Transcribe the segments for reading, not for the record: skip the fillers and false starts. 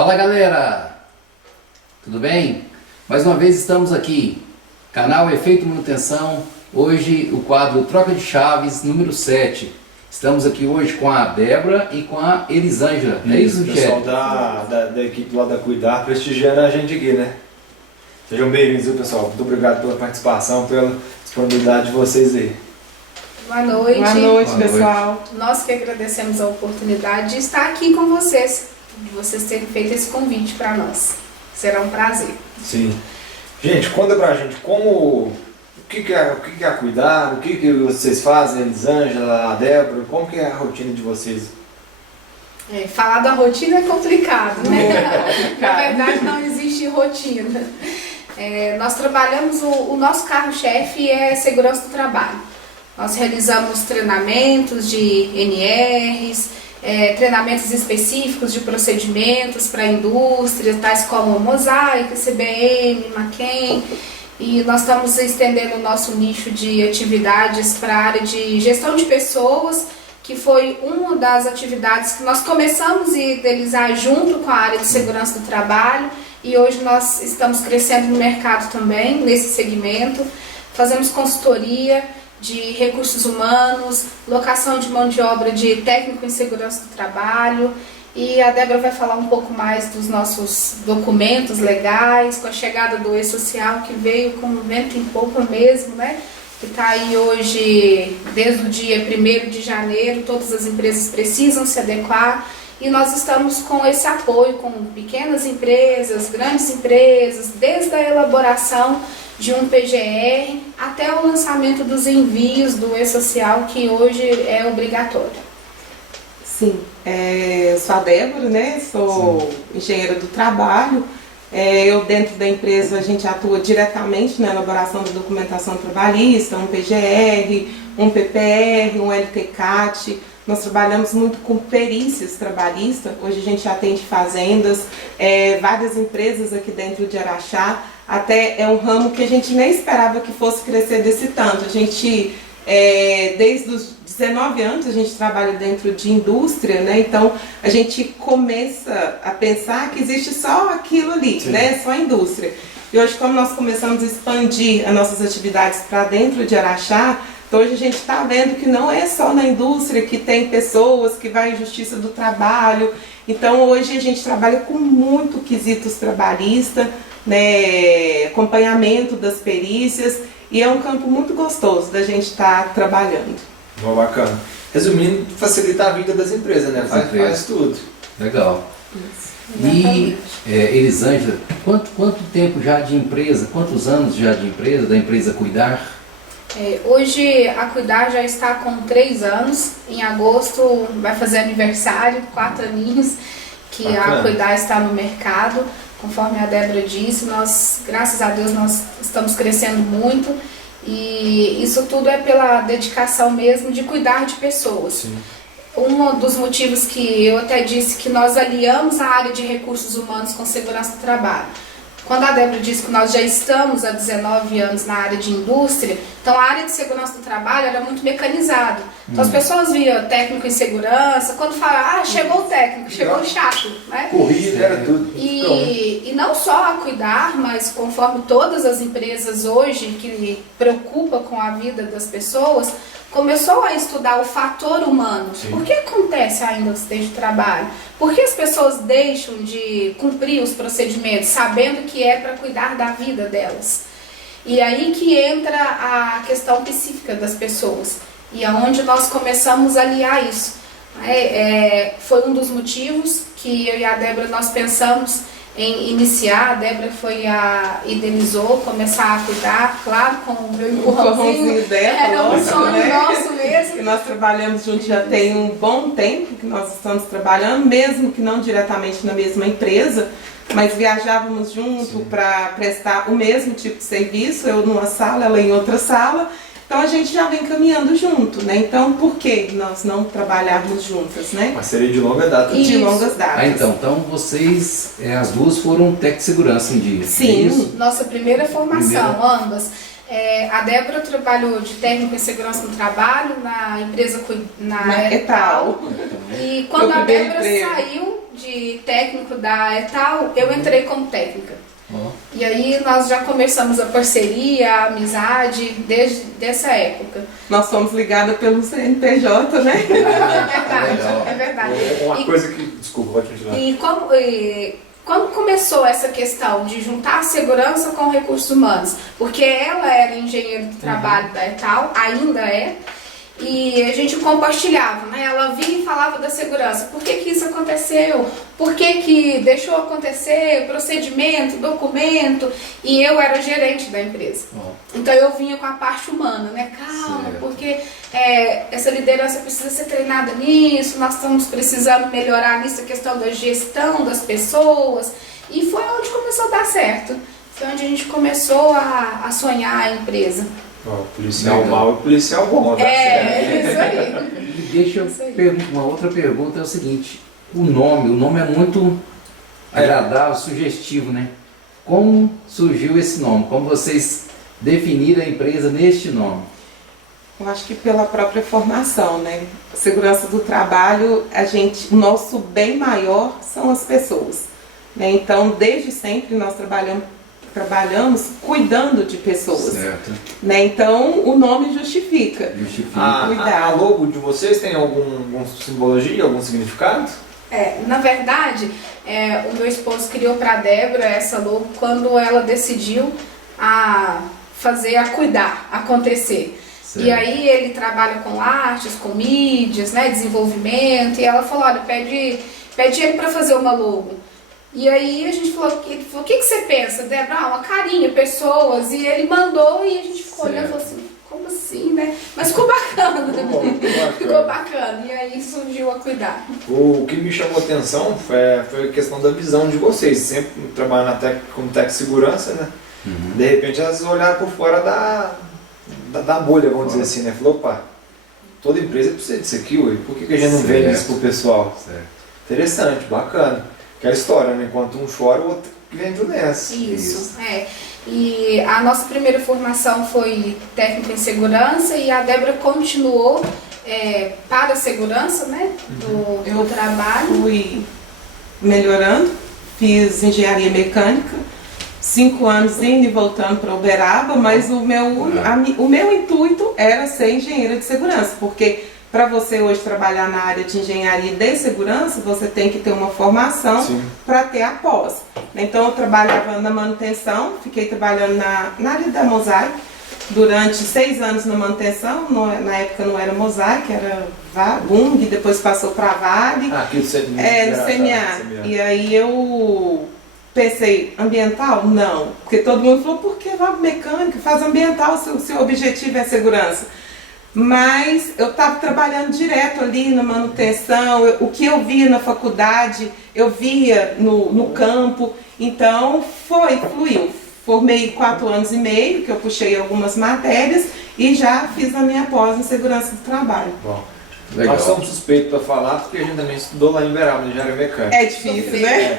Fala galera, tudo bem? Mais uma vez estamos aqui, canal Efeito Manutenção, hoje o quadro Troca de Chaves número 7. Estamos aqui hoje com a Débora e com a Elisângela, não é isso, O pessoal da equipe lá da Cuidar prestigiando a gente aqui, né? Sejam bem-vindos, pessoal. Muito obrigado pela participação, pela disponibilidade de vocês aí. Boa noite. Boa noite, Boa pessoal. Nós que agradecemos a oportunidade de estar aqui com vocês, de vocês terem feito esse convite para nós. Será um prazer. Sim. Gente, conta pra gente o que é Cuidar, o que vocês fazem, a Elisângela, a Débora, como que é a rotina de vocês? Falar da rotina é complicado, né? Na verdade não existe rotina. Nós trabalhamos, o nosso carro-chefe é segurança do trabalho. Nós realizamos treinamentos de NRs, treinamentos específicos de procedimentos para a indústria, tais como Mosaic, CBM, Maquin, e nós estamos estendendo o nosso nicho de atividades para a área de gestão de pessoas, que foi uma das atividades que nós começamos a idealizar junto com a área de segurança do trabalho, e hoje nós estamos crescendo no mercado também, nesse segmento. Fazemos consultoria de recursos humanos, locação de mão de obra de técnico em segurança do trabalho, e a Débora vai falar um pouco mais dos nossos documentos legais, com a chegada do E-Social, que veio com vento em popa mesmo, né? Que está aí hoje, desde o dia 1º de janeiro, todas as empresas precisam se adequar, e nós estamos com esse apoio com pequenas empresas, grandes empresas, desde a elaboração de um PGR até o lançamento dos envios do E-Social, que hoje é obrigatório. Sim, sou a Débora, né? Sou engenheira do trabalho. Eu, dentro da empresa, a gente atua diretamente na elaboração da documentação trabalhista, um PGR, um PPR, um LTCAT. Nós trabalhamos muito com perícias trabalhistas. Hoje a gente atende fazendas, várias empresas aqui dentro de Araxá. Até é um ramo que a gente nem esperava que fosse crescer desse tanto. A gente, desde os 19 anos, a gente trabalha dentro de indústria, né? Então a gente começa a pensar que existe só aquilo ali, né? Só a indústria. E hoje, como nós começamos a expandir as nossas atividades para dentro de Araxá, então hoje a gente está vendo que não é só na indústria que tem pessoas que vai em justiça do trabalho. Então hoje a gente trabalha com muito quesitos trabalhistas, né, acompanhamento das perícias, e é um campo muito gostoso da gente estar trabalhando. Bom, bacana. Resumindo, facilitar a vida das empresas, né? Faz tudo. Legal. E Elisângela, quanto tempo já de empresa, quantos anos já de empresa, da empresa Cuidar? Hoje a Cuidar já está com 3 anos, em agosto vai fazer aniversário, 4 aninhos que bacana. A Cuidar está no mercado. Conforme a Débora disse, nós, graças a Deus, nós estamos crescendo muito, e isso tudo é pela dedicação mesmo de cuidar de pessoas. Sim. Um dos motivos que eu até disse que nós aliamos a área de recursos humanos com segurança do trabalho. Quando a Débora disse que nós já estamos há 19 anos na área de indústria, então a área de segurança do trabalho era muito mecanizada. Então as pessoas viam técnico em segurança, quando falavam, chegou o técnico, chegou o chato, né? Corrida, era tudo. E não só a Cuidar, mas conforme todas as empresas hoje que preocupam com a vida das pessoas, começou a estudar o fator humano. Sim. Por que acontece ainda o acidente de trabalho? Por que as pessoas deixam de cumprir os procedimentos, sabendo que é para cuidar da vida delas? E aí que entra a questão psíquica das pessoas, e aonde nós começamos a aliar isso. Foi um dos motivos que eu e a Débora nós pensamos em iniciar. A Débora idealizou começar a cuidar, claro, com o meu empurrãozinho dela, era um sonho né? nosso mesmo. Que nós trabalhamos juntos já tem um bom tempo que nós estamos trabalhando, mesmo que não diretamente na mesma empresa, mas viajávamos junto para prestar o mesmo tipo de serviço, eu numa sala, ela em outra sala. Então a gente já vem caminhando junto, né? Então por que nós não trabalharmos juntas, né? Parceria de longa data. De longas datas. Então vocês, as duas foram técnico de segurança em dia. Sim. É isso? Nossa primeira formação, ambas. A Débora trabalhou de técnico em segurança no trabalho na empresa na Etal. E quando a Débora saiu de técnico da ETAL, eu entrei como técnica. Ó. E aí nós já começamos a parceria, a amizade, desde essa época. Nós somos ligadas pelo CNPJ, né? É verdade, Legal. é verdade. Uma E- coisa que... Desculpa, pode continuar. Quando começou essa questão de juntar a segurança com recursos humanos, porque ela era engenheira do trabalho da ETAL, ainda é, e a gente compartilhava, né? Ela vinha e falava da segurança. Por que isso aconteceu? Por que deixou acontecer? Procedimento, documento. E eu era gerente da empresa. Ó. Então eu vinha com a parte humana, né? Calma, Certo. porque essa liderança precisa ser treinada nisso, nós estamos precisando melhorar nisso, a questão da gestão das pessoas. E foi onde começou a dar certo. Foi onde a gente começou a sonhar a empresa. Ó, policial Legal. mau e policial bom, tá certo? Isso aí. E deixa eu Isso aí. perguntar, uma outra pergunta é o seguinte, o nome é muito agradável, sugestivo, né? Como surgiu esse nome? Como vocês definiram a empresa neste nome? Eu acho que pela própria formação, né? Segurança do trabalho, o nosso bem maior são as pessoas, né? Então, desde sempre nós trabalhamos cuidando de pessoas, Certo. né? Então, o nome justifica. Justifica. A logo de vocês tem alguma simbologia, algum significado? Na verdade, o meu esposo criou para a Débora essa logo quando ela decidiu cuidar, acontecer. Certo. E aí ele trabalha com artes, com mídias, né, desenvolvimento, e ela falou, olha, pede ele para fazer uma logo. E aí a gente falou, ele falou, o que você pensa, Débora? Uma carinha, pessoas, e ele mandou e a gente ficou olhando e falou assim, como assim, né? Mas ficou bacana, ficou bacana, e aí surgiu a cuidar. O que me chamou a atenção foi a questão da visão de vocês, sempre trabalhando como técnico de segurança, né? Uhum. De repente elas olharam por fora da bolha, vamos dizer assim, né? Falou, opa, toda empresa precisa disso aqui, ué. Por que a gente não vende isso pro pessoal? Certo. Interessante, bacana. Que é a história, né? Enquanto um chora, o outro vem pro nessa. Isso, E a nossa primeira formação foi técnica em segurança e a Débora continuou para a segurança, né? Do trabalho. Fui melhorando, fiz engenharia mecânica, 5 anos indo e voltando para Uberaba, mas o meu intuito era ser engenheira de segurança, porque para você hoje trabalhar na área de engenharia de segurança, você tem que ter uma formação para ter a pós. Então eu trabalhava na manutenção, fiquei trabalhando na área da Mosaic durante 6 anos na manutenção, na época não era Mosaic, era Bung, depois passou para Vale. Aqui do No CMA. E aí eu pensei, ambiental? Não. Porque todo mundo falou, por que vai mecânica? Faz ambiental se o seu objetivo é segurança. Mas eu estava trabalhando direto ali na manutenção, o que eu via na faculdade, eu via no campo, então fluiu. Formei 4 anos e meio, que eu puxei algumas matérias e já fiz a minha pós em segurança do trabalho. Bom, Legal. nós somos suspeitos para falar porque a gente também estudou lá em Uberaba, na engenharia mecânica. É difícil, né?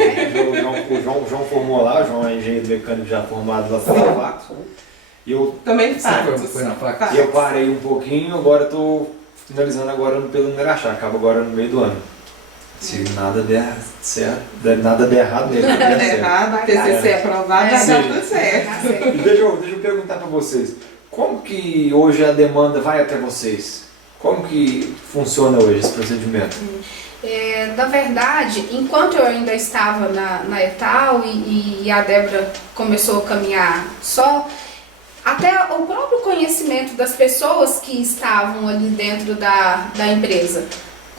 O João formou lá, o João é engenheiro mecânico já formado lá pela Vax. E eu Também faço. Foi na faca? E eu parei um pouquinho, agora estou finalizando agora pelo Numerachá, acaba agora no meio do ano. Se nada der certo, nada der errado nele, Não der der certo. errado, TCC aprovado, vai dar tudo certo. E deixa eu perguntar para vocês, como que hoje a demanda vai até vocês? Como que funciona hoje esse procedimento? Na verdade, enquanto eu ainda estava na ETAL e a Débora começou a caminhar só, até o próprio conhecimento das pessoas que estavam ali dentro da empresa.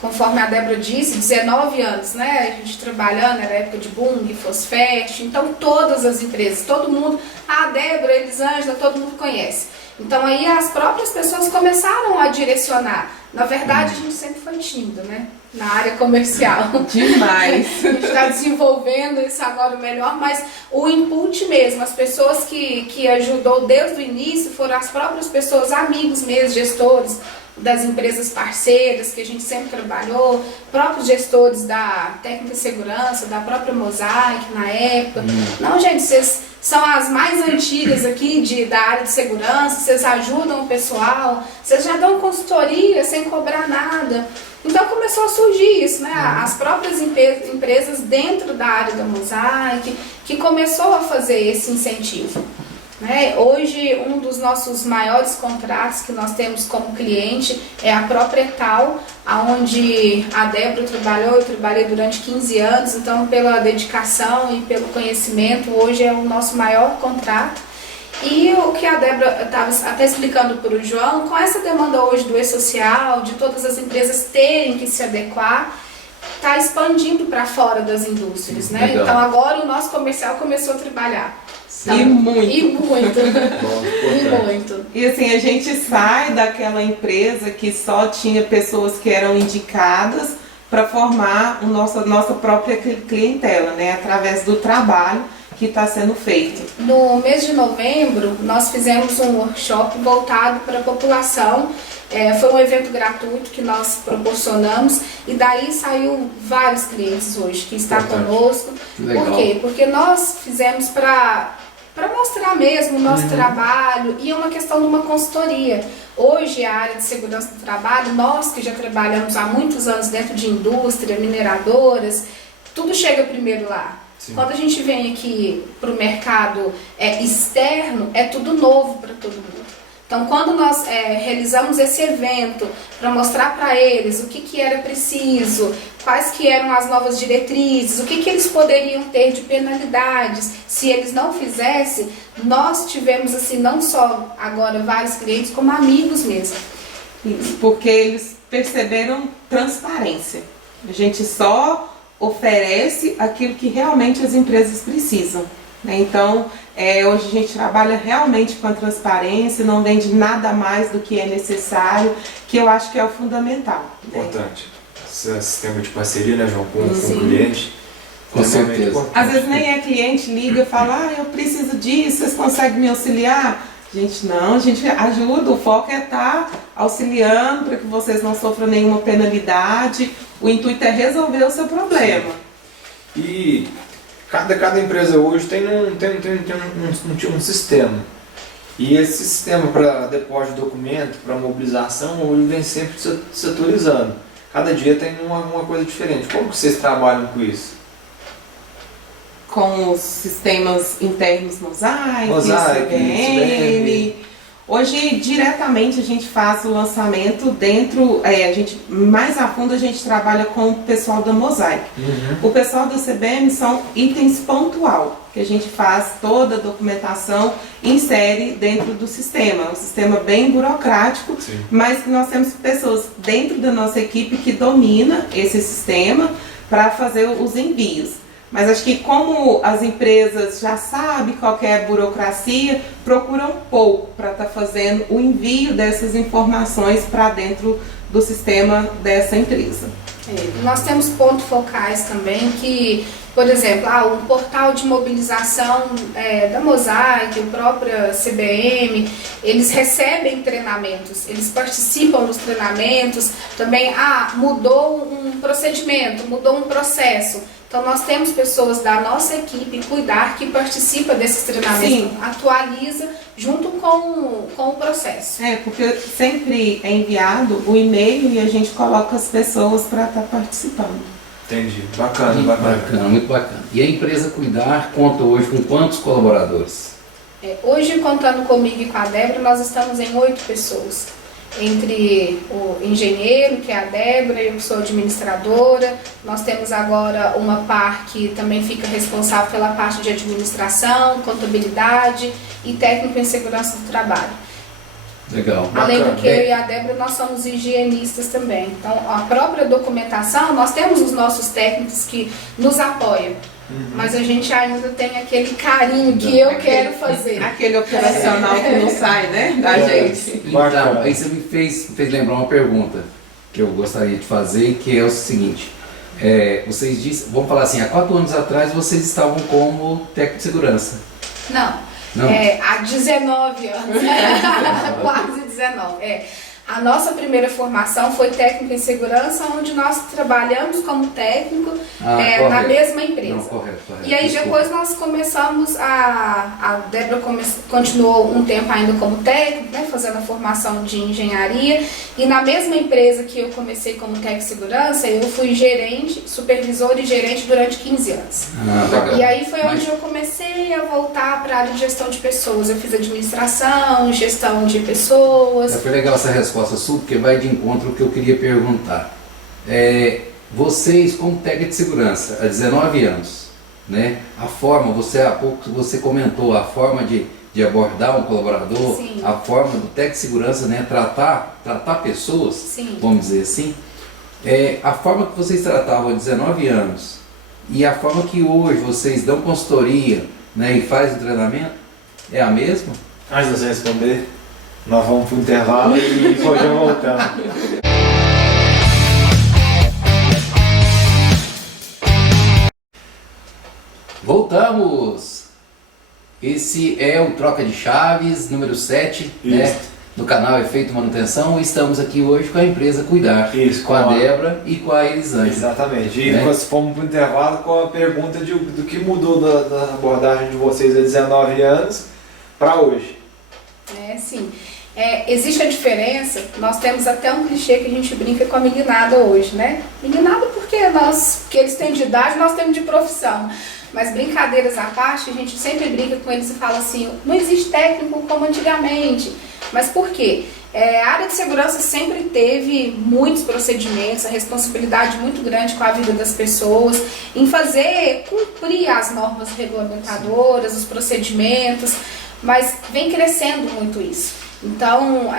Conforme a Débora disse, 19 anos, né? A gente trabalhando, era época de Bung, Fosfet, então todas as empresas, todo mundo, a Débora, Elisângela, todo mundo conhece. Então aí as próprias pessoas começaram a direcionar. Na verdade, a gente sempre foi tímido, né? Na área comercial. Demais. A gente está desenvolvendo isso agora melhor, mas o input mesmo, as pessoas que ajudou desde o início foram as próprias pessoas, amigos mesmo, gestores das empresas parceiras que a gente sempre trabalhou, próprios gestores da técnica de segurança, da própria Mosaic na época. Não, gente, vocês são as mais antigas aqui da área de segurança, vocês ajudam o pessoal, vocês já dão consultoria sem cobrar nada. Então começou a surgir isso, né? As próprias empresas dentro da área da Mosaic, que começou a fazer esse incentivo. Né? Hoje, um dos nossos maiores contratos que nós temos como cliente é a própria Etal, onde a Débora trabalhou, eu trabalhei durante 15 anos, então pela dedicação e pelo conhecimento, hoje é o nosso maior contrato. E o que a Débora estava até explicando para o João, com essa demanda hoje do e-social, de todas as empresas terem que se adequar, está expandindo para fora das indústrias, né? Legal. Então agora o nosso comercial começou a trabalhar. Então, E muito. E muito. Bom, E importante. muito. E assim, a gente sai daquela empresa que só tinha pessoas que eram indicadas para formar nossa própria clientela, né? Através do trabalho que está sendo feito. No mês de novembro, nós fizemos um workshop voltado para a população. Foi um evento gratuito que nós proporcionamos e daí saiu vários clientes hoje que estão Importante. conosco. Legal. Por quê? Porque nós fizemos para mostrar mesmo o nosso trabalho e é uma questão de uma consultoria. Hoje, a área de segurança do trabalho, nós que já trabalhamos há muitos anos dentro de indústria, mineradoras, tudo chega primeiro lá. Sim. Quando a gente vem aqui para o mercado externo, é tudo novo para todo mundo. Então, quando nós realizamos esse evento para mostrar para eles o que era preciso, quais que eram as novas diretrizes, o que eles poderiam ter de penalidades se eles não fizessem, nós tivemos assim não só agora vários clientes, como amigos mesmo. Isso, porque eles perceberam transparência. A gente só oferece aquilo que realmente as empresas precisam, né? Então, hoje a gente trabalha realmente com a transparência, não vende nada mais do que é necessário, que eu acho que é o fundamental, né? Importante. Esse sistema de parceria, né, João, com o Sim. cliente. Com extremamente certeza. importante. Às vezes nem é cliente, liga e fala, eu preciso disso, vocês conseguem me auxiliar? Gente, não, a gente ajuda, o foco é estar auxiliando para que vocês não sofram nenhuma penalidade. O intuito é resolver o seu problema. E cada empresa hoje tem um sistema. E esse sistema para depósito de documento, para mobilização, ele vem sempre se atualizando. Cada dia tem uma coisa diferente. Como que vocês trabalham com isso? Com os sistemas internos Mosaic, Mosaic, CBM. Hoje, diretamente, a gente faz o lançamento dentro, mais a fundo a gente trabalha com o pessoal da Mosaic. O pessoal da CBM são itens pontual, que a gente faz toda a documentação, insere dentro do sistema. É um sistema bem burocrático, Sim. mas que nós temos pessoas dentro da nossa equipe que domina esse sistema para fazer os envios. Mas acho que como as empresas já sabem qual que é a burocracia, procuram pouco para estar fazendo o envio dessas informações para dentro do sistema dessa empresa. Nós temos pontos focais também que, por exemplo, um portal de mobilização da Mosaic, a própria CBM, eles recebem treinamentos, eles participam dos treinamentos, também mudou um procedimento, mudou um processo. Então nós temos pessoas da nossa equipe cuidar que participa desses treinamentos, Sim. atualiza junto com o processo. Porque sempre é enviado o e-mail e a gente coloca as pessoas para estar participando. Entendi. Bacana, Muito bacana. bacana, muito bacana. E a empresa Cuidar conta hoje com quantos colaboradores? Hoje, contando comigo e com a Débora, nós estamos em 8 pessoas. Entre o engenheiro, que é a Débora, eu que sou administradora. Nós temos agora uma par que também fica responsável pela parte de administração, contabilidade e técnico em segurança do trabalho. Legal. Além do Bacana. que eu e a Débora, nós somos higienistas também. Então, a própria documentação, nós temos os nossos técnicos que nos apoiam. Mas a gente ainda tem aquele carinho que eu quero fazer. Aquele operacional que não sai, né, da gente. Então, aí você me fez lembrar uma pergunta que eu gostaria de fazer, que é o seguinte. Vocês disseram, vamos falar assim, há 4 anos atrás vocês estavam como técnico de segurança. Não. Não? Há 19 anos. Quase 19. A nossa primeira formação foi técnico em segurança, onde nós trabalhamos como técnico na mesma empresa. Não, correto. E aí depois nós começamos a Débora continuou um tempo ainda como técnico, né, fazendo a formação de engenharia, e na mesma empresa que eu comecei como técnico em segurança, eu fui gerente, supervisor e gerente durante 15 anos. Legal. E aí foi onde eu comecei a voltar para a área de gestão de pessoas. Eu fiz administração, gestão de pessoas. Foi legal essa resposta sua, porque vai de encontro ao que eu queria perguntar. Vocês, como técnico de segurança, há 19 anos, né? A forma, há pouco você comentou, a forma de abordar um colaborador, Sim. a forma do técnico de segurança, né? Tratar pessoas, Sim. vamos dizer assim. A forma que vocês tratavam há 19 anos e a forma que hoje vocês dão consultoria, né, e fazem o treinamento, é a mesma? Antes de você responder, nós vamos para o intervalo e já voltamos. Voltamos! Esse é o Troca de Chaves, número 7, né, do canal Efeito Manutenção. Estamos aqui hoje com a empresa Cuidar, Isso, com a Débora e com a Elisângela. Exatamente. E Né? nós fomos para o intervalo com a pergunta do que mudou da abordagem de vocês há 19 anos para hoje. Sim. Existe a diferença, nós temos até um clichê que a gente brinca com a meninada hoje, né? Meninada porque eles têm de idade, nós temos de profissão. Mas brincadeiras à parte, a gente sempre brinca com eles e fala assim, não existe técnico como antigamente. Mas por quê? A área de segurança sempre teve muitos procedimentos, a responsabilidade muito grande com a vida das pessoas, em fazer cumprir as normas regulamentadoras, os procedimentos, mas vem crescendo muito isso. Então,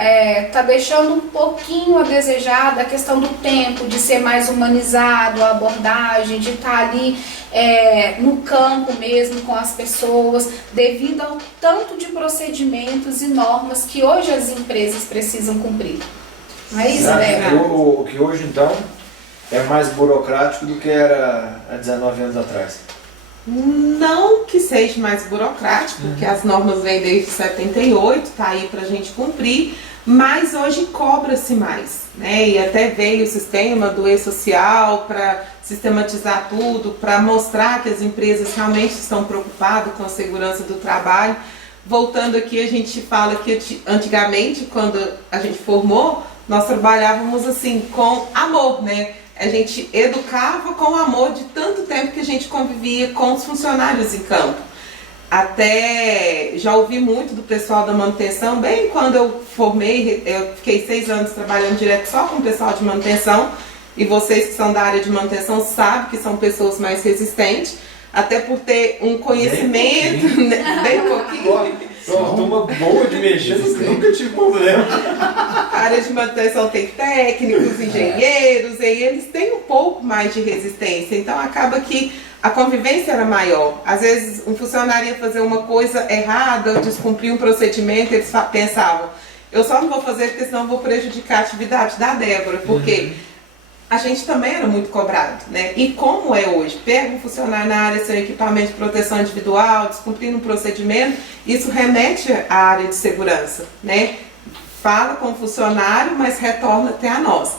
tá deixando um pouquinho a desejar da questão do tempo, de ser mais humanizado, a abordagem, de estar ali no campo mesmo com as pessoas, devido ao tanto de procedimentos e normas que hoje as empresas precisam cumprir. Não é isso, né? O que hoje, então, é mais burocrático do que era há 19 anos atrás? Não que seja mais burocrático, porque as normas vêm desde 78, tá aí pra gente cumprir, mas hoje cobra-se mais, né? E até veio o sistema do e-social para sistematizar tudo, para mostrar que as empresas realmente estão preocupadas com a segurança do trabalho. Voltando aqui, a gente fala que antigamente, quando a gente formou, nós trabalhávamos assim com amor, né? A gente educava com amor de tanto tempo que a gente convivia com os funcionários em campo. Até já ouvi muito do pessoal da manutenção, bem quando eu formei, eu fiquei 6 anos trabalhando direto só com o pessoal de manutenção, e vocês que são da área de manutenção sabem que são pessoas mais resistentes, até por ter um conhecimento, bem pouquinho. Uma turma boa de mexer, nunca tive problema. A área de manutenção tem técnicos, engenheiros, e eles têm um pouco mais de resistência, então acaba que a convivência era maior. Às vezes um funcionário ia fazer uma coisa errada, descumprir um procedimento, eles pensavam, eu só não vou fazer porque senão eu vou prejudicar a atividade da Débora, porque a gente também era muito cobrado, né? E como é hoje? Pega um funcionário na área sem equipamento de proteção individual, descumprindo um procedimento, isso remete à área de segurança, né? Fala com o funcionário, mas retorna até a nós.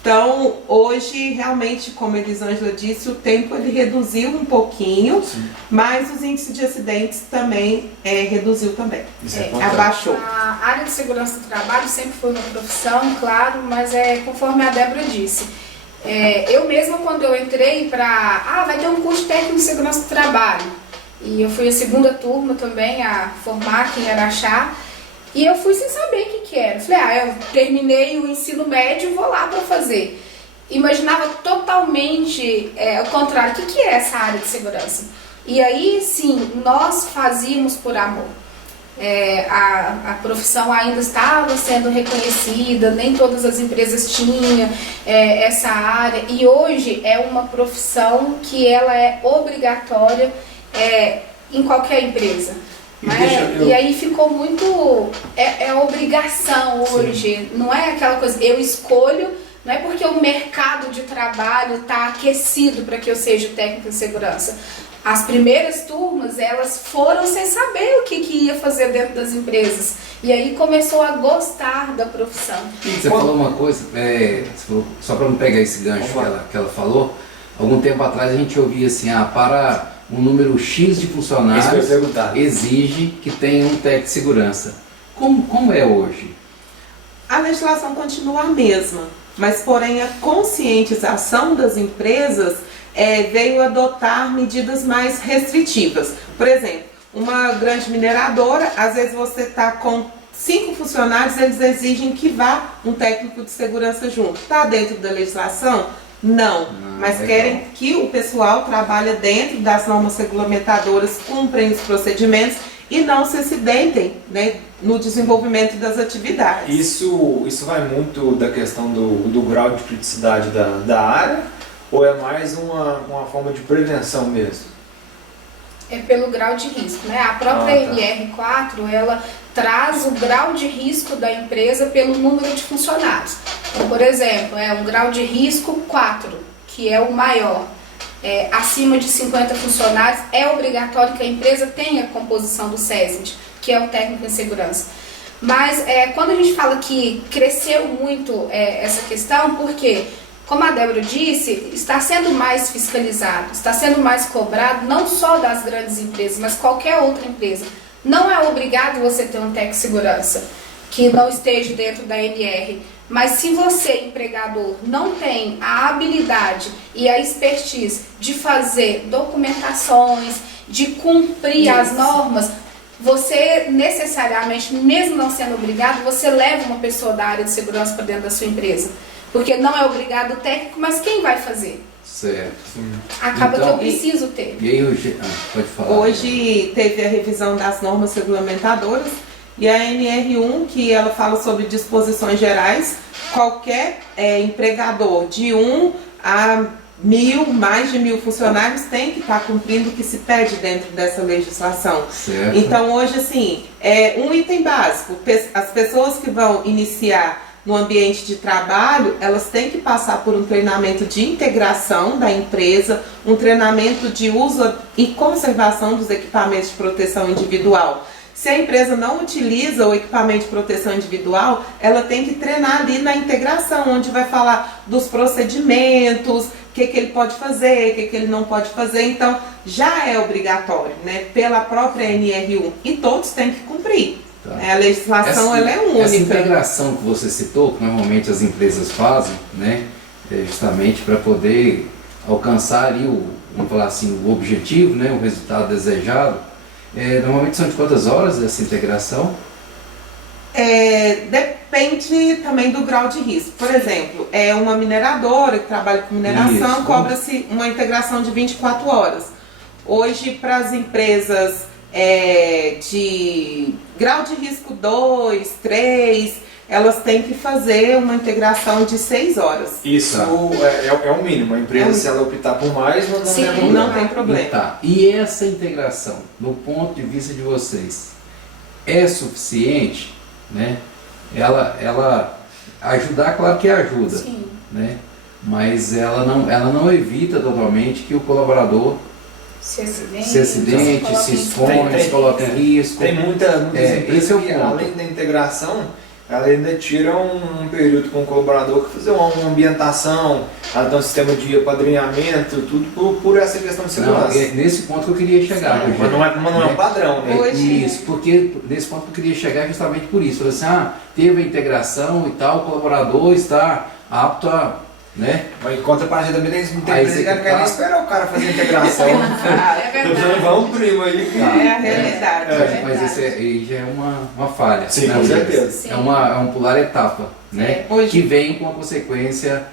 Então, hoje, realmente, como a Elisângela disse, o tempo ele reduziu um pouquinho, mas os índices de acidentes também reduziu também, abaixou. A área de segurança do trabalho sempre foi uma profissão, claro, mas conforme a Débora disse. Eu mesma, quando eu entrei vai ter um curso técnico de segurança do trabalho, e eu fui a segunda turma também a formar aqui em Araxá, e eu fui sem saber o que era. Eu falei, eu terminei o ensino médio e vou lá para fazer. Imaginava totalmente o contrário. O que é essa área de segurança? E aí, sim, nós fazíamos por amor. A profissão ainda estava sendo reconhecida, nem todas as empresas tinham essa área. E hoje é uma profissão que ela é obrigatória em qualquer empresa. E aí ficou muito... É obrigação hoje, sim. Não é aquela coisa, eu escolho, não é porque o mercado de trabalho está aquecido para que eu seja técnico de segurança. As primeiras turmas, elas foram sem saber o que ia fazer dentro das empresas. E aí começou a gostar da profissão. Você falou uma coisa, você falou, só para não pegar esse gancho que ela falou, algum tempo atrás a gente ouvia assim, para um número X de funcionários exige que tenha um técnico de segurança. Como é hoje? A legislação continua a mesma, mas porém a conscientização das empresas veio adotar medidas mais restritivas. Por exemplo, uma grande mineradora, às vezes você está com 5 funcionários, eles exigem que vá um técnico de segurança junto. Está dentro da legislação? Não, mas legal. Querem que o pessoal trabalhe dentro das normas regulamentadoras, cumprem os procedimentos e não se acidentem, né, no desenvolvimento das atividades. Isso vai muito da questão do grau de criticidade da área, ou é mais uma forma de prevenção mesmo? É pelo grau de risco, né? A própria NR4, ela traz o grau de risco da empresa pelo número de funcionários. Então, por exemplo, um grau de risco 4, que é o maior. Acima de 50 funcionários, é obrigatório que a empresa tenha a composição do SESNIT, que é o técnico em segurança. Mas quando a gente fala que cresceu muito essa questão, porque, como a Débora disse, está sendo mais fiscalizado, está sendo mais cobrado, não só das grandes empresas, mas qualquer outra empresa. Não é obrigado você ter um técnico de segurança que não esteja dentro da NR. Mas se você, empregador, não tem a habilidade e a expertise de fazer documentações, de cumprir as normas, você necessariamente, mesmo não sendo obrigado, você leva uma pessoa da área de segurança para dentro da sua empresa. Porque não é obrigado o técnico, mas quem vai fazer? Certo. Acaba que eu preciso ter. E aí, pode falar. Hoje teve a revisão das normas regulamentadoras e a NR1, que ela fala sobre disposições gerais. Qualquer empregador de 1 a 1.000, mais de 1.000 funcionários tem que estar cumprindo o que se pede dentro dessa legislação. Certo. Então hoje, assim, um item básico, as pessoas que vão iniciar no ambiente de trabalho, elas têm que passar por um treinamento de integração da empresa, um treinamento de uso e conservação dos equipamentos de proteção individual. Se a empresa não utiliza o equipamento de proteção individual, ela tem que treinar ali na integração, onde vai falar dos procedimentos, o que ele pode fazer, o que ele não pode fazer. Então, já é obrigatório, né, pela própria NR1, e todos têm que cumprir. Tá. A legislação ela é única. Essa integração que você citou, que normalmente as empresas fazem, né, justamente para poder alcançar ali vamos falar assim, o objetivo, né, o resultado desejado, normalmente são de quantas horas essa integração? Depende também do grau de risco. Por exemplo, uma mineradora que trabalha com mineração, cobra-se uma integração de 24 horas. Hoje, para as empresas de grau de risco 2, 3, elas têm que fazer uma integração de 6 horas. Isso é o mínimo. A empresa, se ela optar por mais, não tem problema. Tá. E essa integração, do ponto de vista de vocês, é suficiente? Né? Ela ajudar, claro que ajuda. Sim. Né? Mas ela não evita totalmente que o colaborador se acidente, se expõe, se coloque em risco. Tem muitas empresas que, além da integração, ela ainda tira um período com o colaborador que fazer uma ambientação, ela tem um sistema de apadrinhamento, tudo por essa questão de segurança. Não, nesse ponto que eu queria chegar. Sim, mas não é um padrão, né? Isso, porque nesse ponto que eu queria chegar justamente por isso. Falei assim, teve a integração e tal, o colaborador está apto a... Né? Mas em contrapartida também tem empresa que não quer nem esperar o cara fazer a integração. Vamos primo aí. É a realidade. Mas isso aí já é uma falha. Sim, né? com certeza. É um pular etapa, né? Que vem com uma consequência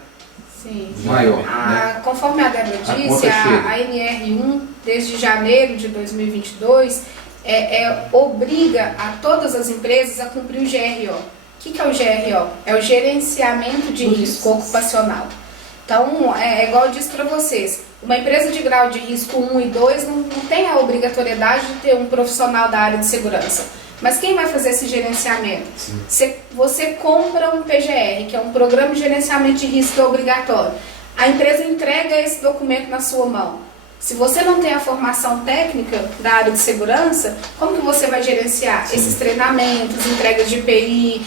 maior. Né? Conforme a Débora disse, a NR1, desde janeiro de 2022, obriga a todas as empresas a cumprir o GRO. O que é o GRO? É o gerenciamento de risco ocupacional. Então, igual eu disse para vocês, uma empresa de grau de risco 1 e 2 não tem a obrigatoriedade de ter um profissional da área de segurança. Mas quem vai fazer esse gerenciamento? Você compra um PGR, que é um Programa de Gerenciamento de Risco obrigatório. A empresa entrega esse documento na sua mão. Se você não tem a formação técnica da área de segurança, como que você vai gerenciar esses treinamentos, entregas de EPI,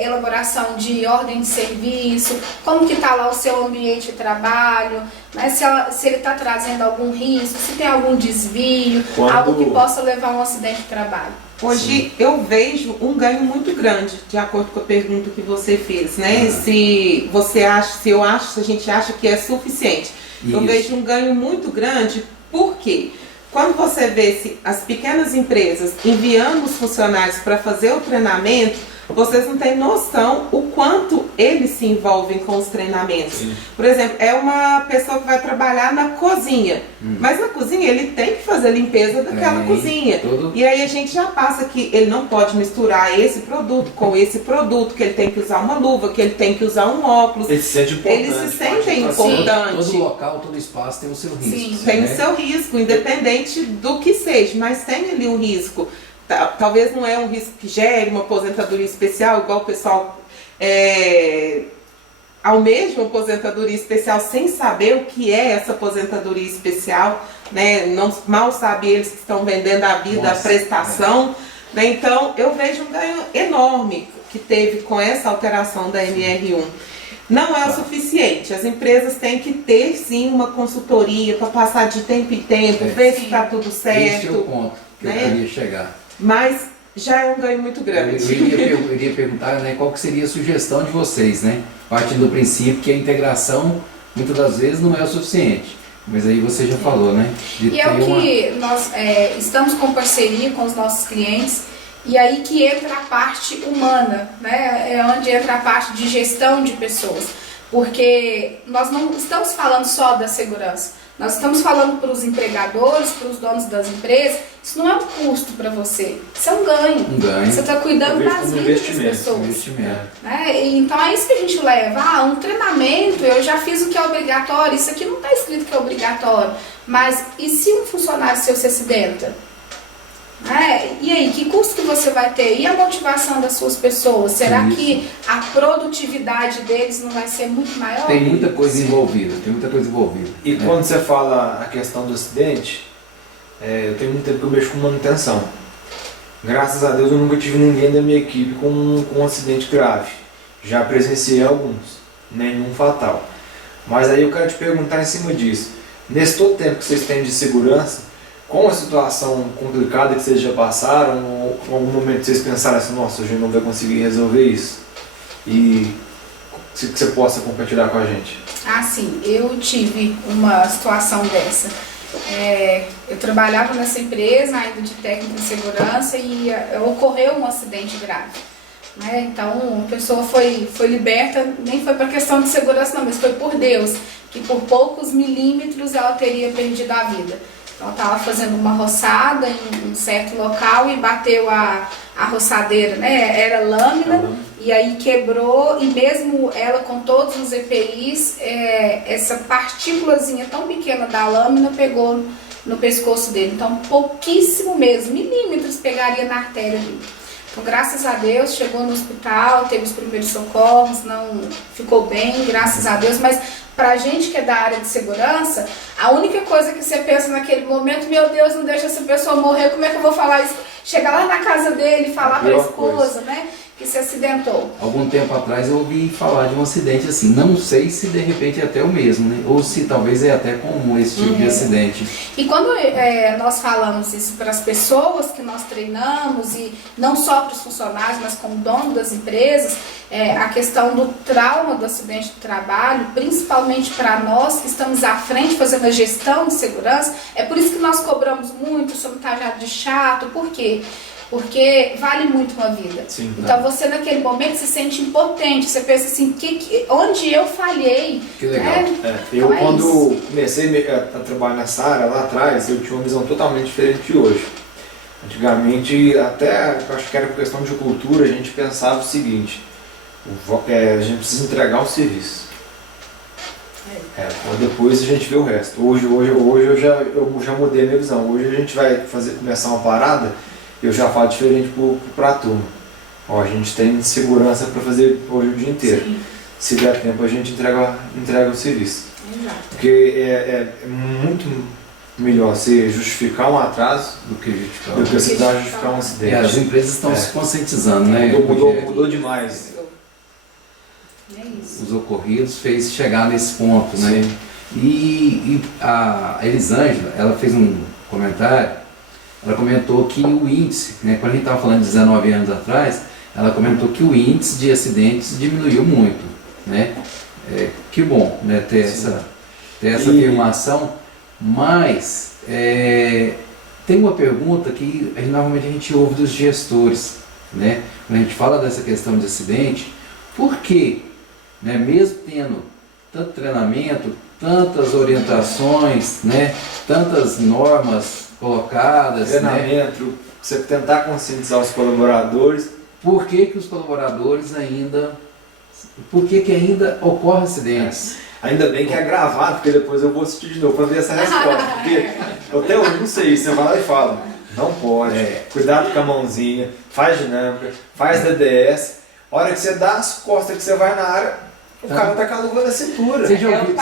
elaboração de ordem de serviço, como que está lá o seu ambiente de trabalho, né? Se ele está trazendo algum risco, se tem algum desvio, algo que possa levar a um acidente de trabalho. Hoje eu vejo um ganho muito grande, de acordo com a pergunta que você fez, né? Se você acha, se eu acho, se a gente acha que é suficiente. Eu vejo um ganho muito grande, porque quando você vê as pequenas empresas enviando os funcionários para fazer o treinamento, vocês não têm noção o quanto eles se envolvem com os treinamentos. Sim. Por exemplo, é uma pessoa que vai trabalhar na cozinha, mas na cozinha ele tem que fazer a limpeza daquela cozinha. E aí a gente já passa que ele não pode misturar esse produto com esse produto, que ele tem que usar uma luva, que ele tem que usar um óculos. Eles se sentem importantes. Eles se sentem importantes. Todo local, todo espaço tem o seu risco. Sim. Tem o seu risco, independente do que seja, mas tem ali um risco. Talvez não é um risco que gere uma aposentadoria especial, igual o pessoal almeja uma aposentadoria especial sem saber o que é essa aposentadoria especial, né? Não, mal sabem eles que estão vendendo a vida, a prestação. Né? Então, eu vejo um ganho enorme que teve com essa alteração da NR1. Não é o suficiente, as empresas têm que ter sim uma consultoria para passar de tempo em tempo, ver se está tudo certo. Esse é o ponto que eu queria chegar. Mas já é um ganho muito grande. Eu iria perguntar, né, qual que seria a sugestão de vocês, né? Partindo do princípio que a integração, muitas das vezes, não é o suficiente. Mas aí você já falou, né? E é o que nós estamos com parceria com os nossos clientes, e aí que entra a parte humana, né? É onde entra a parte de gestão de pessoas. Porque nós não estamos falando só da segurança. Nós estamos falando para os empregadores, para os donos das empresas, isso não é um custo para você, isso é um ganho. Você está cuidando das vidas das pessoas. Né? Então é isso que a gente leva. Um treinamento, eu já fiz o que é obrigatório, isso aqui não está escrito que é obrigatório, mas e se um funcionário seu se acidenta? E aí, que custo que você vai ter? E a motivação das suas pessoas? Será que a produtividade deles não vai ser muito maior? Tem muita coisa envolvida, E quando você fala a questão do acidente, eu tenho muito tempo que eu mexo com manutenção. Graças a Deus eu nunca tive ninguém da minha equipe com um acidente grave. Já presenciei alguns, nenhum fatal. Mas aí eu quero te perguntar em cima disso. Nesse todo tempo que vocês têm de segurança, com a situação complicada que vocês já passaram, ou em algum momento vocês pensaram assim, nossa, a gente não vai conseguir resolver isso? E que você possa compartilhar com a gente. Sim, eu tive uma situação dessa. Eu trabalhava nessa empresa ainda de técnico em segurança e ocorreu um acidente grave. Então a pessoa foi liberta, nem foi para questão de segurança não, mas foi por Deus, que por poucos milímetros ela teria perdido a vida. Então, ela estava fazendo uma roçada em um certo local e bateu a roçadeira, né? Era lâmina, e aí quebrou, e mesmo ela com todos os EPIs, essa partículazinha tão pequena da lâmina pegou no pescoço dele. Então, pouquíssimo mesmo, milímetros pegaria na artéria dele. Então, graças a Deus, chegou no hospital, teve os primeiros socorros, não ficou bem, graças a Deus, mas pra gente que é da área de segurança, a única coisa que você pensa naquele momento, meu Deus, não deixa essa pessoa morrer, como é que eu vou falar isso? Chegar lá na casa dele e falar pra esposa, né, que se acidentou. Algum tempo atrás eu ouvi falar de um acidente assim, não sei se de repente é até o mesmo, né? Ou se talvez é até comum esse tipo de acidente. E quando nós falamos isso para as pessoas que nós treinamos, e não só para os funcionários, mas como dono das empresas, a questão do trauma do acidente de trabalho, principalmente para nós que estamos à frente fazendo a gestão de segurança, é por isso que nós cobramos muito sobre taxado de chato. Por quê? Porque vale muito uma vida. Sim, então você naquele momento se sente impotente, você pensa assim, onde eu falhei? Que legal. Eu quando comecei a trabalhar nessa área lá atrás, eu tinha uma visão totalmente diferente de hoje. Antigamente, até acho que era por questão de cultura, a gente pensava o seguinte, a gente precisa entregar o serviço. Depois a gente vê o resto. Hoje eu já mudei a minha visão. Hoje a gente vai começar uma parada, eu já falo diferente para a turma. A gente tem segurança para fazer hoje o dia inteiro. Sim. Se der tempo a gente entrega o serviço. Exato. Porque é muito melhor você justificar um atraso do que justificar. do que você precisar justificar um acidente. As empresas estão se conscientizando, né? Mudou demais. É isso. Os ocorridos fez chegar nesse ponto, né? E a Elisângela, ela fez um comentário, ela comentou que o índice, né, quando a gente estava falando de 19 anos atrás, ela comentou que o índice de acidentes diminuiu muito, né? Que bom, né, ter essa afirmação, mas tem uma pergunta que normalmente a gente ouve dos gestores, né? Quando a gente fala dessa questão de acidente, por que, né, mesmo tendo tanto treinamento, tantas orientações, né, tantas normas colocadas, treinamento, né, você tentar conscientizar os colaboradores. por que os colaboradores por que ainda ocorrem acidentes? Ainda bem que é gravado, porque depois eu vou assistir de novo para ver essa resposta. Porque eu até hoje não sei, você vai lá e fala, não pode, cuidado com a mãozinha, faz dinâmica, faz DDS. A hora que você dá as costas, que você vai na área, o cara tá com a luva na cintura. Você já ouviu?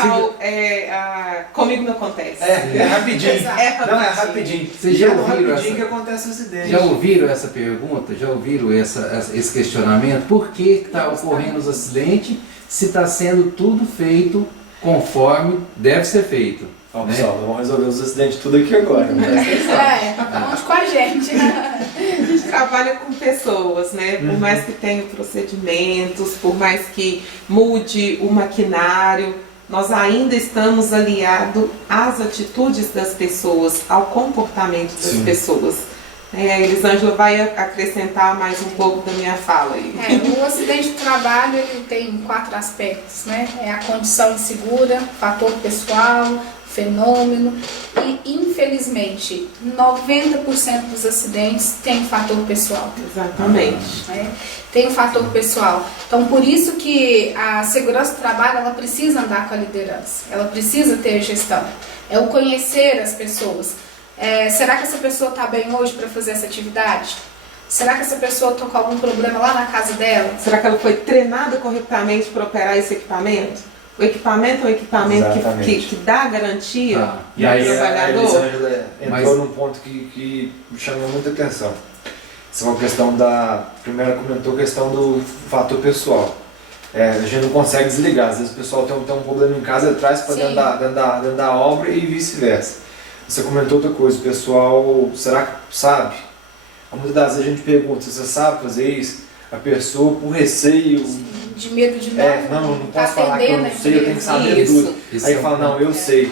Comigo não acontece. É rapidinho. É Não, é rapidinho. Vocês já é ouviram rapidinho que acontece o acidente. Já ouviram essa pergunta? Já ouviram esse questionamento? Por que está ocorrendo os acidentes se está sendo tudo feito conforme deve ser feito? Ó, pessoal, vamos resolver os acidentes tudo aqui agora. Conte com a gente. A gente trabalha com pessoas, né? Por mais que tenha procedimentos, por mais que mude o maquinário, nós ainda estamos aliados às atitudes das pessoas, ao comportamento das pessoas. A Elisângela vai acrescentar mais um pouco da minha fala aí. O acidente de trabalho ele tem 4 aspectos, né? É a condição insegura, fator pessoal, fenômeno e, infelizmente, 90% dos acidentes tem fator pessoal. Exatamente. Tem o fator pessoal. Então, por isso que a segurança do trabalho ela precisa andar com a liderança, ela precisa ter gestão. É o conhecer as pessoas. Será que essa pessoa está bem hoje para fazer essa atividade? Será que essa pessoa está com algum problema lá na casa dela? Será que ela foi treinada corretamente para operar esse equipamento? O equipamento é um equipamento que dá garantia E aí ao trabalhador? A Elisângela entrou num ponto que me chamou muita atenção. Essa é uma questão primeiro comentou a questão do fator pessoal. A gente não consegue desligar, às vezes o pessoal tem um problema em casa e traz para dentro da obra e vice-versa. Você comentou outra coisa, o pessoal, será que sabe? Muitas das vezes a gente pergunta, você sabe fazer isso? A pessoa, por receio... De medo de não posso falar que eu não sei, eu tenho que saber tudo. Aí fala, não, eu sei.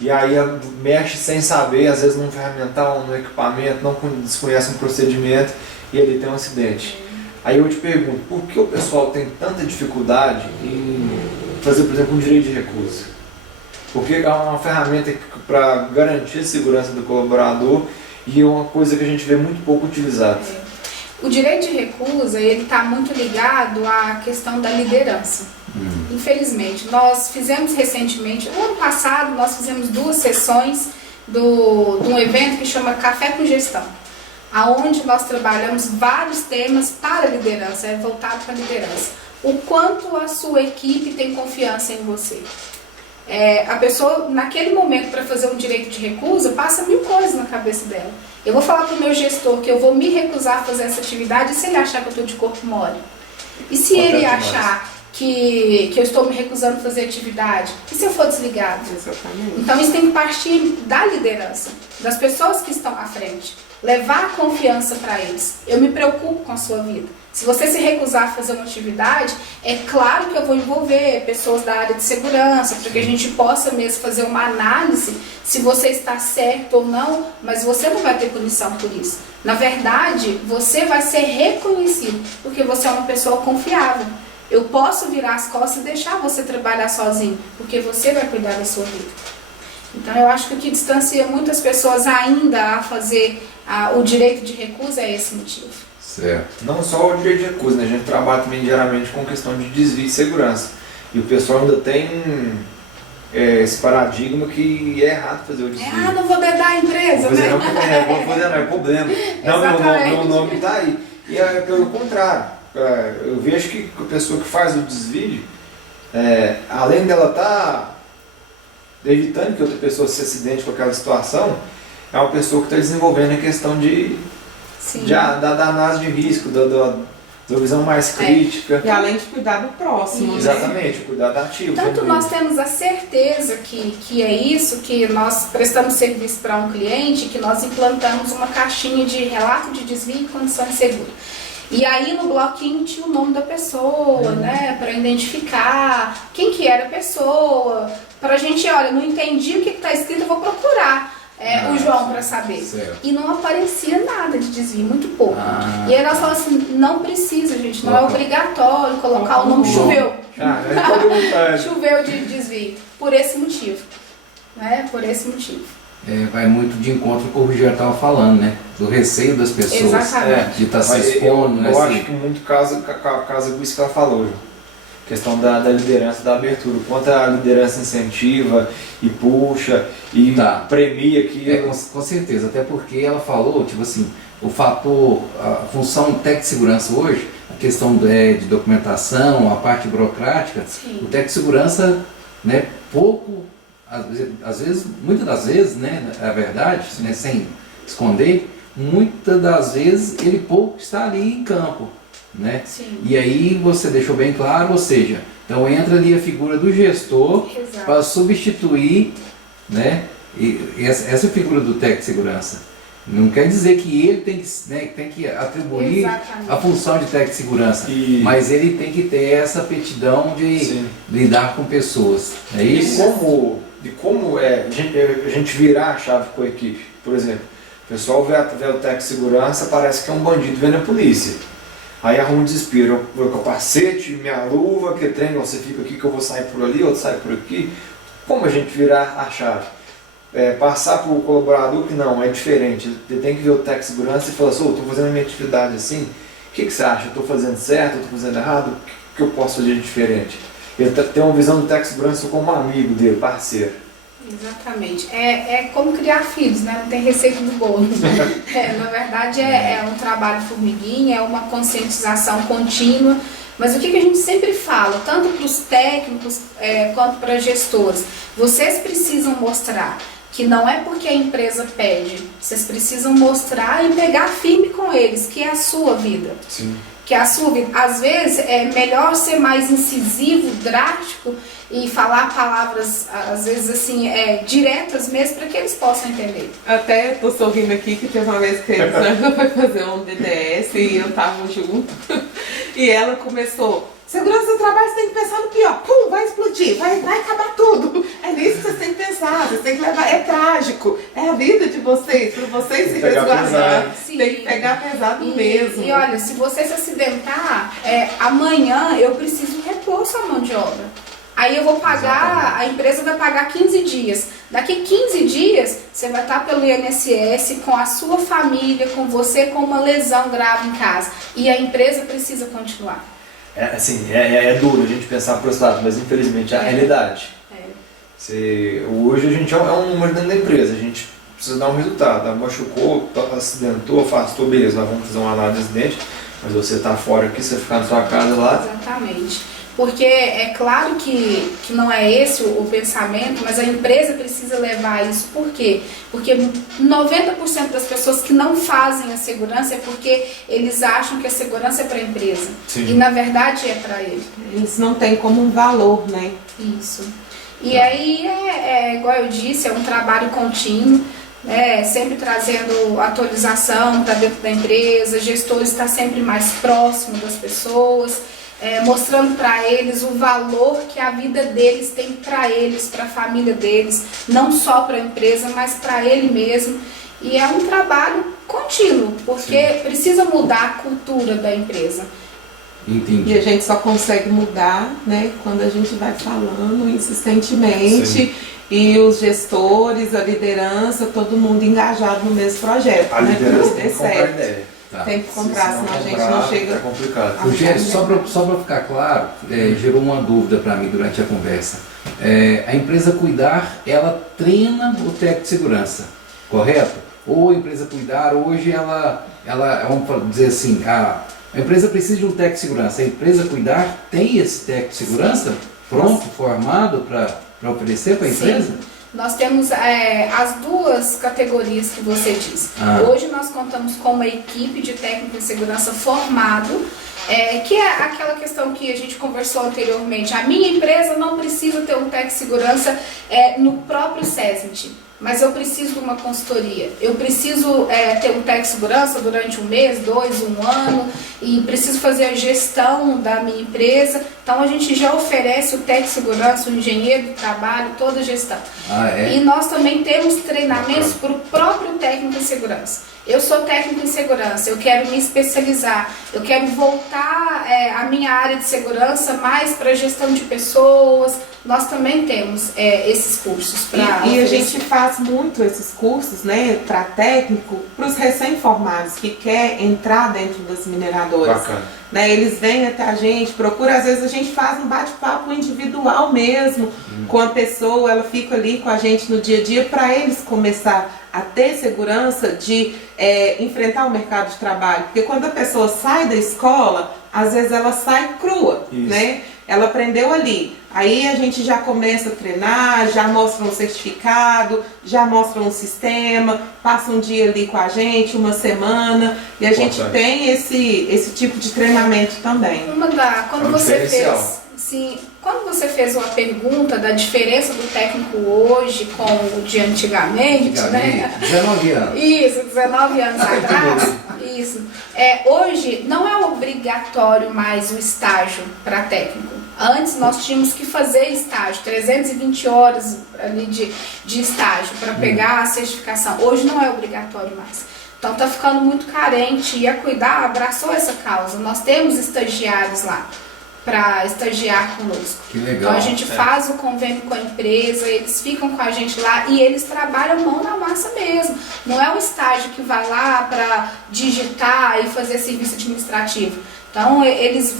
E aí mexe sem saber, às vezes num ferramental, num equipamento, não desconhece um procedimento e ele tem um acidente. Aí eu te pergunto, por que o pessoal tem tanta dificuldade em fazer, por exemplo, um direito de recusa? Porque é uma ferramenta para garantir a segurança do colaborador e é uma coisa que a gente vê muito pouco utilizada. O direito de recusa ele está muito ligado à questão da liderança. Infelizmente, nós fizemos recentemente, no ano passado, nós fizemos 2 sessões de um evento que chama Café com Gestão, aonde nós trabalhamos vários temas para a liderança, voltado para a liderança. O quanto a sua equipe tem confiança em você. A pessoa, naquele momento, para fazer um direito de recusa, passa 1000 coisas na cabeça dela. Eu vou falar para o meu gestor que eu vou me recusar a fazer essa atividade e se ele achar que eu estou de corpo mole? E se ele achar que eu estou me recusando a fazer atividade? E se eu for desligado? Exatamente. Então isso tem que partir da liderança, das pessoas que estão à frente. Levar a confiança para eles. Eu me preocupo com a sua vida. Se você se recusar a fazer uma atividade, é claro que eu vou envolver pessoas da área de segurança, para que a gente possa mesmo fazer uma análise se você está certo ou não, mas você não vai ter punição por isso. Na verdade, você vai ser reconhecido, porque você é uma pessoa confiável. Eu posso virar as costas e deixar você trabalhar sozinho, porque você vai cuidar da sua vida. Então eu acho que o que distancia muitas pessoas ainda a fazer o direito de recusa é esse motivo. Certo. Não só o direito de recusa, né? A gente trabalha também diariamente com questão de desvio de segurança. E o pessoal ainda tem esse paradigma que é errado fazer o desvio. Não vou dedar a empresa, vou fazer, né? não é problema. Não, meu nome está aí. E é pelo contrário. Eu vejo que a pessoa que faz o desvio, além dela estar evitando que outra pessoa se acidente com aquela situação, é uma pessoa que está desenvolvendo a questão da análise de risco, da visão mais crítica. E além de cuidar do próximo. Exatamente, cuidar da ativo. Tanto nós temos a certeza que é isso, que nós prestamos serviço para um cliente, que nós implantamos uma caixinha de relato de desvio e condição insegura. E aí no bloquinho tinha o nome da pessoa, né, para identificar quem que era a pessoa, para a gente, olha, não entendi o que está escrito, eu vou procurar o João para saber. Certo. E não aparecia nada de desvio, muito pouco. E aí nós falamos assim, não precisa, gente, não é obrigatório colocar o nome choveu. Choveu de desvio, por esse motivo. Né? Por esse motivo. Vai muito de encontro com o que o Rogério estava falando, né? Do receio das pessoas. Exatamente. De estar se expondo, né? Eu assim. acho que muito casa com isso que ela falou, João. Questão da liderança, da abertura. O quanto a liderança incentiva e puxa e premia aquilo. Com certeza, até porque ela falou, tipo assim, o fator, a função técnico de segurança hoje, a questão de documentação, a parte burocrática, Sim. o técnico de segurança, né, pouco, às vezes, muitas das vezes, né, é a verdade, né, sem esconder, muitas das vezes ele pouco está ali em campo. Né? Sim. E aí você deixou bem claro, ou seja, então entra ali a figura do gestor para substituir, né, essa figura do técnico de segurança. Não quer dizer que ele tem que atribuir a função de técnico de segurança, mas ele tem que ter essa aptidão de lidar com pessoas. É isso? De como a gente virar a chave com a equipe. Por exemplo, o pessoal vê o técnico de segurança, parece que é um bandido vendo a polícia. Aí arruma um desespero, meu capacete, minha luva, que trem, você fica aqui que eu vou sair por ali, outro sai por aqui. Como a gente virar a chave? Passar para o colaborador que não, é diferente. Ele tem que ver o técnico de segurança e falar assim, estou fazendo a minha atividade assim, o que você acha? Estou fazendo certo, estou fazendo errado? O que eu posso fazer de diferente? Ele tem uma visão do técnico de segurança como amigo dele, parceiro. Exatamente. É como criar filhos, né? Não tem receita do bolo. Na verdade, é um trabalho formiguinha, é uma conscientização contínua. Mas o que a gente sempre fala, tanto para os técnicos quanto para gestores, vocês precisam mostrar que não é porque a empresa pede, vocês precisam mostrar e pegar firme com eles, que é a sua vida. Sim. Que é a sua vida. Às vezes é melhor ser mais incisivo, drástico e falar palavras, às vezes assim, diretas mesmo, para que eles possam entender. Até tô sorrindo aqui que teve uma vez que a Sandra foi fazer um DDS e eu tava junto. E ela começou, segurança do trabalho, você tem que pensar no pior. Pum, vai explodir, vai acabar tudo. É nisso que você tem que pensar, você tem que levar, é trágico, é a vida de vocês, para vocês se resguardar. Tem que pegar pesado mesmo. E olha, se você se acidentar, amanhã eu preciso repor sua mão de obra. Aí eu vou pagar, a empresa vai pagar 15 dias. Daqui 15 dias, você vai estar pelo INSS com a sua família, com você com uma lesão grave em casa. E a empresa precisa continuar. É duro a gente pensar por esse lado, mas infelizmente é a realidade. Hoje a gente é um número dentro da empresa, a gente precisa dar um resultado. Machucou, acidentou, afastou, beleza, nós vamos fazer uma análise de acidente, mas você está fora aqui, você ficar na sua casa lá. Exatamente. Porque é claro que não é esse o pensamento, mas a empresa precisa levar isso. Por quê? Porque 90% das pessoas que não fazem a segurança é porque eles acham que a segurança é para a empresa. Sim. E na verdade é para ele. Eles não têm como um valor, né? Isso. E aí, igual eu disse, é um trabalho contínuo, sempre trazendo atualização para dentro da empresa, gestor está sempre mais próximo das pessoas. Mostrando para eles o valor que a vida deles tem para eles, para a família deles, não só para a empresa, mas para ele mesmo. E é um trabalho contínuo, porque precisa mudar a cultura da empresa. Entendi. E a gente só consegue mudar, né, quando a gente vai falando insistentemente e os gestores, a liderança, todo mundo engajado no mesmo projeto. A liderança tem que comprar ideia. Tem que comprar, senão a gente não chega. É complicado. Rogério, só para ficar claro, gerou uma dúvida para mim durante a conversa. A empresa Cuidar, ela treina o técnico de segurança, correto? Ou a empresa Cuidar, hoje ela vamos dizer assim, a empresa precisa de um técnico de segurança. A empresa Cuidar tem esse técnico de segurança pronto, formado para para oferecer para a Sim. empresa? Nós temos as duas categorias que você disse. Hoje nós contamos com uma equipe de técnico de segurança formado, que é aquela questão que a gente conversou anteriormente. A minha empresa não precisa ter um técnico de segurança no próprio SESMIT, mas eu preciso de uma consultoria. Eu preciso ter um técnico de segurança durante 1 mês, 2, 1 ano, e preciso fazer a gestão da minha empresa. Então a gente já oferece o técnico de segurança, o engenheiro do trabalho, toda a gestão. E nós também temos treinamentos para o próprio técnico de segurança. Eu sou técnico em segurança, eu quero me especializar, eu quero voltar a minha área de segurança mais para gestão de pessoas. Nós também temos esses cursos para E a gente faz muito esses cursos, né, para técnico, para os recém-formados que quer entrar dentro das mineradoras. Bacana. Né, eles vêm até a gente, procura, às vezes a gente faz um bate-papo individual mesmo com a pessoa, ela fica ali com a gente no dia a dia para eles começar a ter segurança de enfrentar o mercado de trabalho. Porque quando a pessoa sai da escola, às vezes ela sai crua, né? Ela aprendeu ali. Aí a gente já começa a treinar, já mostra um certificado, já mostra um sistema, passa um dia ali com a gente, 1 semana, e a gente tem esse tipo de treinamento também. Quando você fez uma pergunta da diferença do técnico hoje com o de antigamente, né? 19 anos. Isso, 19 anos atrás. Isso. Hoje não é obrigatório mais o estágio para técnico. Antes nós tínhamos que fazer estágio, 320 horas ali de estágio para pegar a certificação. Hoje não é obrigatório mais. Então está ficando muito carente e a Cuidar abraçou essa causa. Nós temos estagiários lá para estagiar conosco. Que legal. Então a gente faz o convênio com a empresa, eles ficam com a gente lá e eles trabalham mão na massa mesmo. Não é um estágio que vai lá para digitar e fazer serviço administrativo. Então eles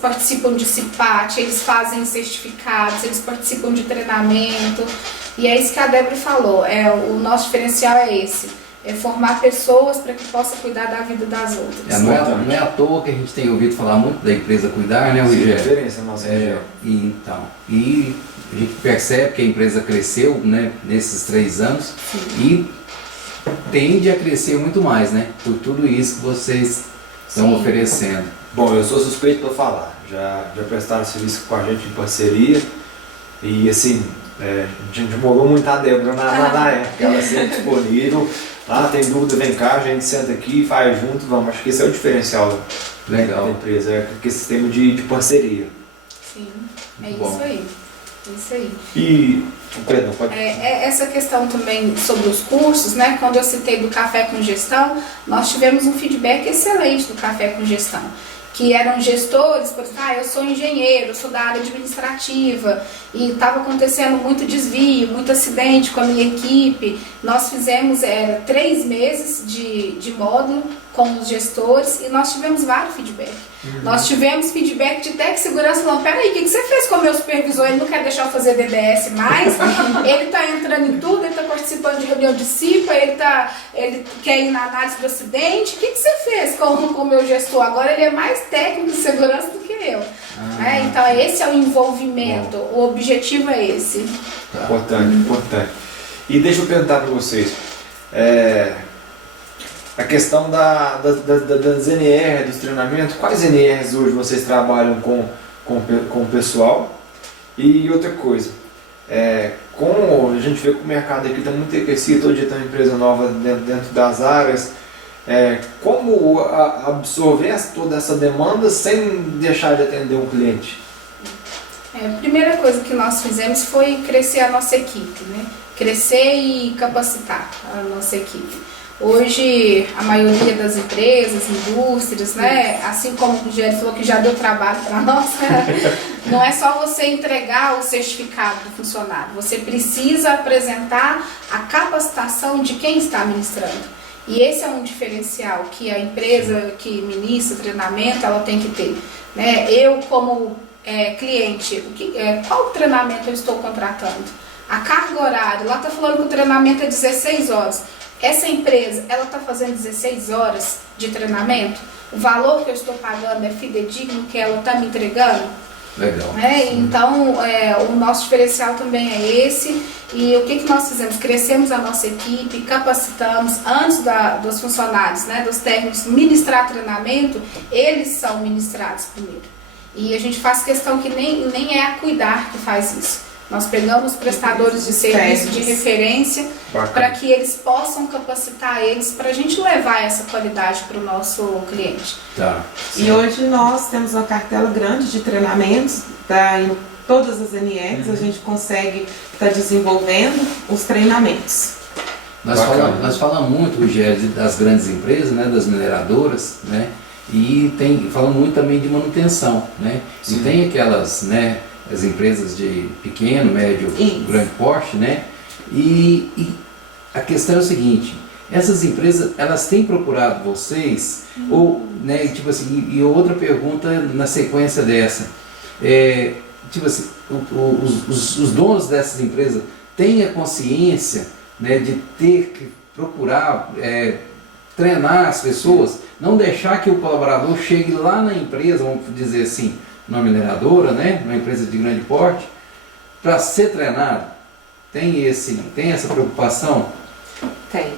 participam de CIPAT, eles fazem certificados, eles participam de treinamento. E é isso que a Débora falou, o nosso diferencial é esse. Formar pessoas para que possa cuidar da vida das outras. Não é à toa que a gente tem ouvido falar muito da empresa Cuidar, né, Rogério? Sim, diferença na nossa região. E a gente percebe que a empresa cresceu, né, nesses 3 anos. Sim. E tende a crescer muito mais, né? Por tudo isso que vocês estão oferecendo. Bom, eu sou suspeito para falar. Já prestaram serviço com a gente em parceria. E assim, a gente morou muito a Débora na época. Ela sempre disponível. Tem dúvida, vem cá, a gente senta aqui, faz junto, vamos. Acho que esse é o diferencial da empresa, que esse sistema de parceria. Sim, isso aí. Isso aí. E, perdão, pode... essa questão também sobre os cursos, né? Quando eu citei do Café com Gestão, nós tivemos um feedback excelente do Café com Gestão. Que eram gestores, por exemplo, eu sou engenheiro, eu sou da área administrativa e estava acontecendo muito desvio, muito acidente com a minha equipe. Nós fizemos 3 meses de módulo com os gestores e nós tivemos vários feedbacks. Nós tivemos feedback de técnico de segurança, não, peraí, o que você fez com o meu supervisor? Ele não quer deixar eu fazer DDS mais, ele está entrando em tudo, ele está participando de reunião de CIPA, ele quer ir na análise do acidente, o que você fez com o meu gestor? Agora ele é mais técnico de segurança do que eu. Então esse é o envolvimento, o objetivo é esse. Importante. E deixa eu perguntar para vocês, a questão das NR, dos treinamentos, quais NRs hoje vocês trabalham com o pessoal? E outra coisa, como a gente vê que o mercado aqui está muito aquecido, todo dia tem uma empresa nova dentro das áreas, como absorver toda essa demanda sem deixar de atender um cliente? A primeira coisa que nós fizemos foi crescer a nossa equipe, né? Crescer e capacitar a nossa equipe. Hoje, a maioria das empresas, indústrias, né, assim como o Rogério falou que já deu trabalho para nós, não é só você entregar o certificado do funcionário, você precisa apresentar a capacitação de quem está ministrando. E esse é um diferencial que a empresa que ministra treinamento, ela tem que ter. Né? Eu, como cliente, qual treinamento eu estou contratando? A carga horária, lá está falando que o treinamento é 16 horas. Essa empresa, ela está fazendo 16 horas de treinamento? O valor que eu estou pagando é fidedigno que ela está me entregando? Legal. Né? Então, o nosso diferencial também é esse. E o que nós fizemos? Crescemos a nossa equipe, capacitamos antes dos funcionários, né, dos técnicos, ministrar treinamento, eles são ministrados primeiro. E a gente faz questão que nem é a Cuidar que faz isso. Nós pegamos prestadores de serviço de referência para que eles possam capacitar eles para a gente levar essa qualidade para o nosso cliente. Tá. E hoje nós temos uma cartela grande de treinamentos, em todas as NRs, a gente consegue estar desenvolvendo os treinamentos. Nós falamos muito, Rogério, das grandes empresas, né, das mineradoras, né, e falamos muito também de manutenção, né, e tem aquelas, né, as empresas de pequeno, médio, grande porte, né, e a questão é o seguinte: essas empresas, elas têm procurado vocês, ou, né, tipo assim, e outra pergunta na sequência dessa, tipo assim, os donos dessas empresas têm a consciência, né, de ter que procurar treinar as pessoas, não deixar que o colaborador chegue lá na empresa, vamos dizer assim, numa mineradora, né, numa empresa de grande porte, para ser treinado? Tem essa preocupação? Tem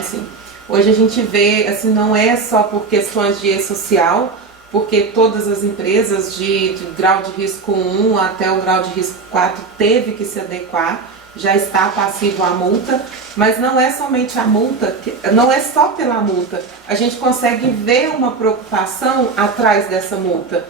sim. Hoje a gente vê, assim, não é só por questões de E-Social, porque todas as empresas de grau de risco 1 até o grau de risco 4 teve que se adequar, já está passivo à multa, mas não é somente a multa, não é só pela multa, a gente consegue ver uma preocupação atrás dessa multa.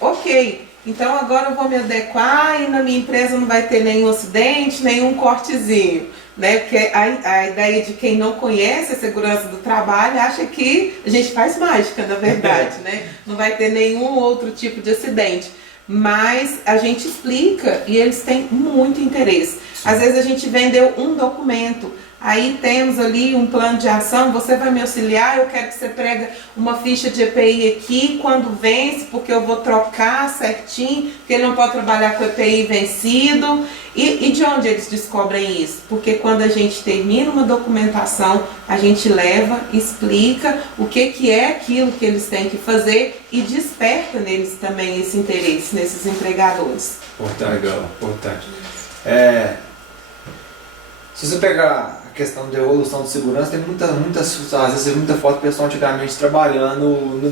Ok, então agora eu vou me adequar e na minha empresa não vai ter nenhum acidente, nenhum cortezinho. Né? Porque a ideia de quem não conhece a segurança do trabalho acha que a gente faz mágica, na verdade, né? Não vai ter nenhum outro tipo de acidente. Mas a gente explica e eles têm muito interesse. Às vezes a gente vendeu um documento, aí temos ali um plano de ação, você vai me auxiliar, eu quero que você prega uma ficha de EPI aqui, quando vence, porque eu vou trocar certinho, porque ele não pode trabalhar com EPI vencido. E de onde eles descobrem isso? Porque quando a gente termina uma documentação, a gente leva, explica o que é aquilo que eles têm que fazer e desperta neles também esse interesse, nesses empregadores. Importante. Se você pegar a questão de evolução de segurança, tem às vezes muita foto do pessoal antigamente trabalhando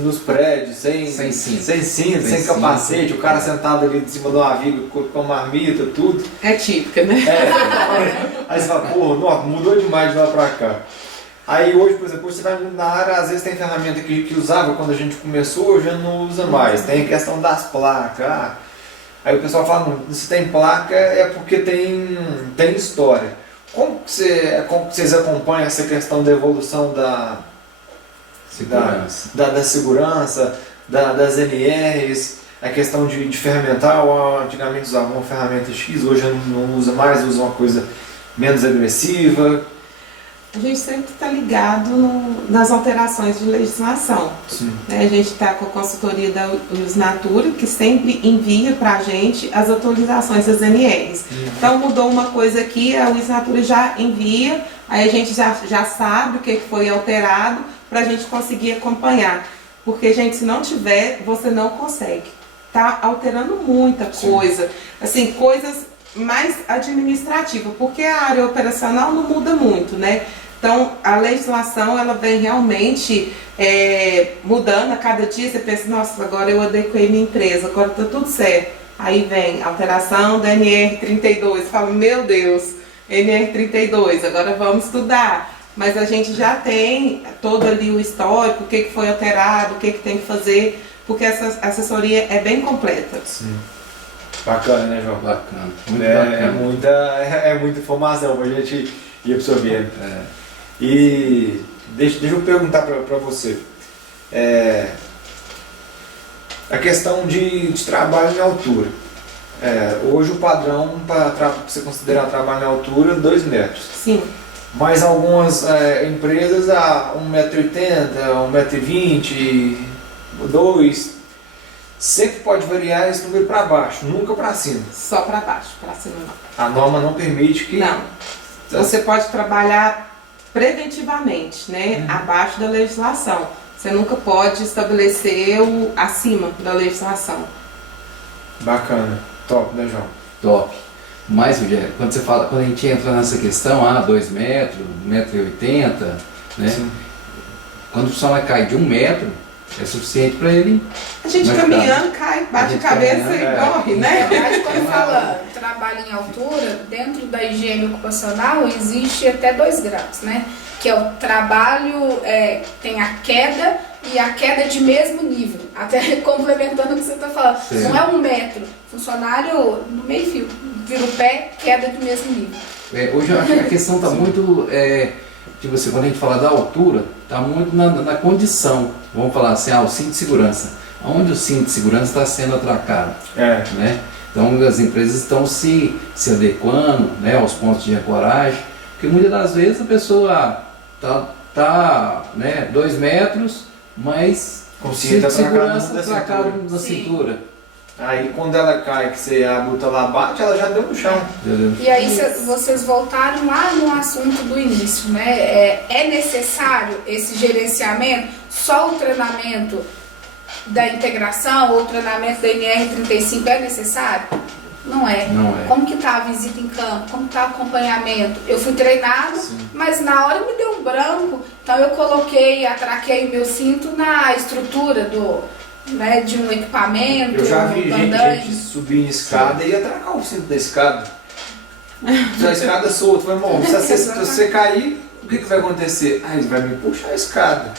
nos prédios, sem cinto, sem capacete, o cara sentado ali em cima de uma viga com marmita, tudo. É típica, né? Aí você fala, pô, mudou demais de lá pra cá. Aí hoje, por exemplo, você vai na área, às vezes tem ferramenta que usava quando a gente começou, hoje não usa mais. Tem a questão das placas. Aí o pessoal fala, se tem placa é porque tem história. Como que vocês acompanham essa questão da evolução da segurança, das NRs, a questão de ferramental? Antigamente usava uma ferramenta X, hoje não usa mais, usa uma coisa menos agressiva. A gente sempre está ligado nas alterações de legislação. Né? A gente está com a consultoria da Usnatura, que sempre envia para a gente as atualizações das NRs. Então mudou uma coisa aqui, a Usnatura já envia, aí a gente já sabe o que foi alterado para a gente conseguir acompanhar. Porque, gente, se não tiver, você não consegue. Está alterando muita coisa. Assim, coisas mais administrativa, porque a área operacional não muda muito, né? Então, a legislação, ela vem realmente mudando a cada dia. Você pensa, nossa, agora eu adequei minha empresa, agora está tudo certo. Aí vem alteração da NR32, fala, meu Deus, NR32, agora vamos estudar. Mas a gente já tem todo ali o histórico, o que foi alterado, o que tem que fazer, porque essa assessoria é bem completa. Sim. Bacana, né, João? Bacana, muito bacana. É muita informação pra gente ir absorvendo. E deixa eu perguntar para você. A questão de trabalho em altura. Hoje o padrão para você considerar trabalho em altura 2 metros. Sim. Mas algumas empresas a 1,80 m, 1,20 m, 2 sempre pode variar esse número para baixo, nunca para cima. Só para baixo, para cima não. A norma não permite que... Não. Você pode trabalhar preventivamente, né? Abaixo da legislação. Você nunca pode estabelecer o acima da legislação. Bacana. Top, né, João? Top. Mas, Rogério, quando a gente entra nessa questão, 2 metros, 1,80 m, né? Sim. Quando o funcionário cai de 1 metro, é suficiente para ele. A gente Mas caminhando, cai, bate a cabeça caminhando, e corre, né? Mas quando fala trabalho em altura, dentro da higiene ocupacional existe até 2 graus, né? Que é o trabalho, tem a queda e a queda de mesmo nível. Até complementando o que você está falando. Sim. Não é 1 metro. Funcionário no meio fio, vira o pé, queda de mesmo nível. Hoje eu acho que a questão está muito, tipo assim, quando a gente fala da altura, está muito na condição. Vamos falar assim, o cinto de segurança. Onde o cinto de segurança está sendo atracado, né? Então as empresas estão se adequando, né, aos pontos de ancoragem, porque muitas das vezes a pessoa tá, né, 2 metros, mas Com cinto de segurança da atracado na Sim. cintura. Aí quando ela cai, que você a buta lá bate, ela já deu no chão. Entendeu? E aí vocês voltaram lá no assunto do início, né? É necessário esse gerenciamento? Só o treinamento da integração ou o treinamento da NR35 é necessário? Não é. Não é. Como que tá a visita em campo? Como tá o acompanhamento? Eu fui treinado, mas na hora me deu um branco, então eu atraquei meu cinto na estrutura de um equipamento, Eu já vi andante. gente subir em escada e atracar o cinto da escada. Se a escada solta, vai, irmão, se você cair, o que vai acontecer? Ele vai me puxar a escada.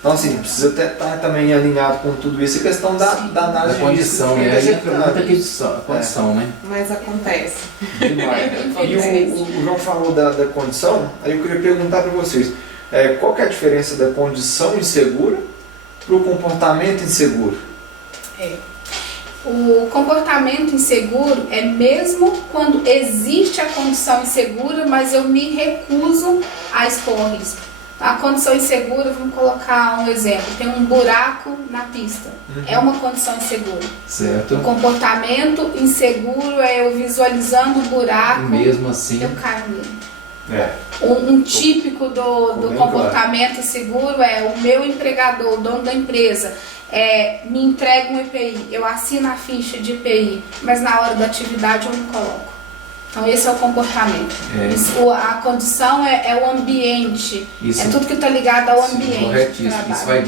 Então assim, precisa até estar também alinhado com tudo isso, a questão da análise Da condição, de né? risco Aí entra muita executado. condição, né? Mas acontece. Demais. E o João falou da condição, aí eu queria perguntar para vocês, qual que é a diferença da condição insegura para o comportamento inseguro? O comportamento inseguro é mesmo quando existe a condição insegura, mas eu me recuso a expor o risco. A condição insegura, vamos colocar um exemplo, tem um buraco na pista, é uma condição insegura. Certo. O comportamento inseguro é eu visualizando o buraco, Mesmo assim, eu caio nele. É. Um típico do bem comportamento seguro é o meu empregador, o dono da empresa, me entrega um EPI, eu assino a ficha de EPI, mas na hora da atividade eu não coloco. Então esse é o comportamento. A condição é o ambiente, Isso. é tudo que está ligado ao ambiente. Corretíssimo. do trabalho. Isso vai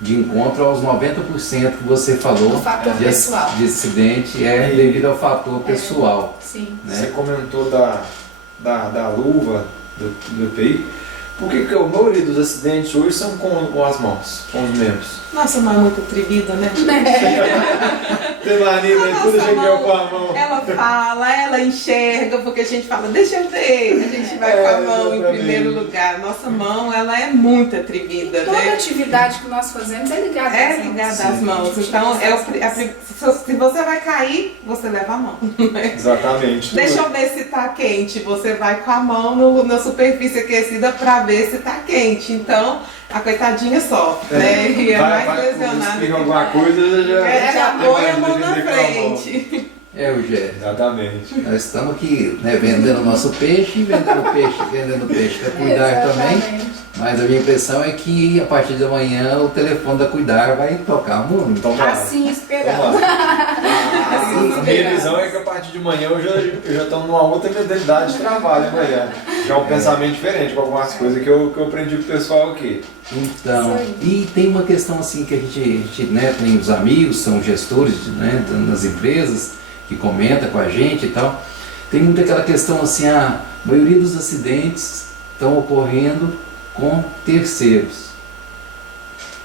de encontro aos 90% que você falou Do fator pessoal. de acidente devido ao fator pessoal. Sim. Né? Você comentou da luva do EPI. Por que a maioria dos acidentes hoje são com as mãos, com os membros? Nossa mãe é muito atrevida, né? Tem mania, né? Tudo a gente quer com a mão. Ela fala, ela enxerga, porque a gente fala, deixa eu ver, a gente vai com a mão em exatamente. primeiro lugar. Nossa mão, ela é muito atrevida, Toda né? atividade que nós fazemos é ligada É às mãos. ligada às mãos. Então, se você vai cair, você leva a mão. Exatamente. Deixa eu ver se tá quente. Você vai com a mão na superfície aquecida para ver se tá quente. Então, a coitadinha sofre, né? E é mais lesionada. Explica alguma coisa, Já põe a mão na já frente. Rogério. Exatamente. Nós estamos aqui, né, vendendo o nosso peixe, vendendo peixe da Cuidar também. Exatamente. Mas a minha impressão é que a partir de amanhã o telefone da Cuidar vai tocar muito. Então, Assim esperamos. A minha visão é que a partir de manhã eu já estou numa outra mentalidade de trabalho amanhã. Já é um pensamento diferente com algumas coisas que eu aprendi com o pessoal aqui. Então, Isso aí. e tem uma questão assim que a gente né, tem os amigos, são gestores né, nas empresas que comentam com a gente e tal. Tem muito aquela questão assim, a maioria dos acidentes estão ocorrendo com terceiros,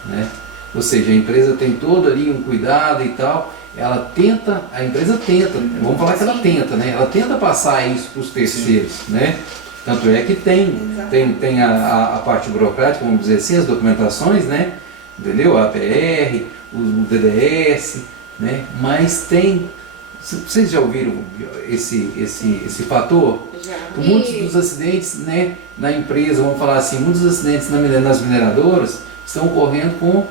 né? Ou seja, a empresa tem todo ali um cuidado e tal, a empresa tenta, vamos falar que ela tenta, né? Ela tenta passar isso para os terceiros, né? Tanto é que tem a parte burocrática, vamos dizer assim, as documentações, né? Entendeu? A APR, o DDS, né? Mas tem, vocês já ouviram esse fator? Já. Muitos dos acidentes, né, na empresa, vamos falar assim, muitos acidentes nas mineradoras estão ocorrendo com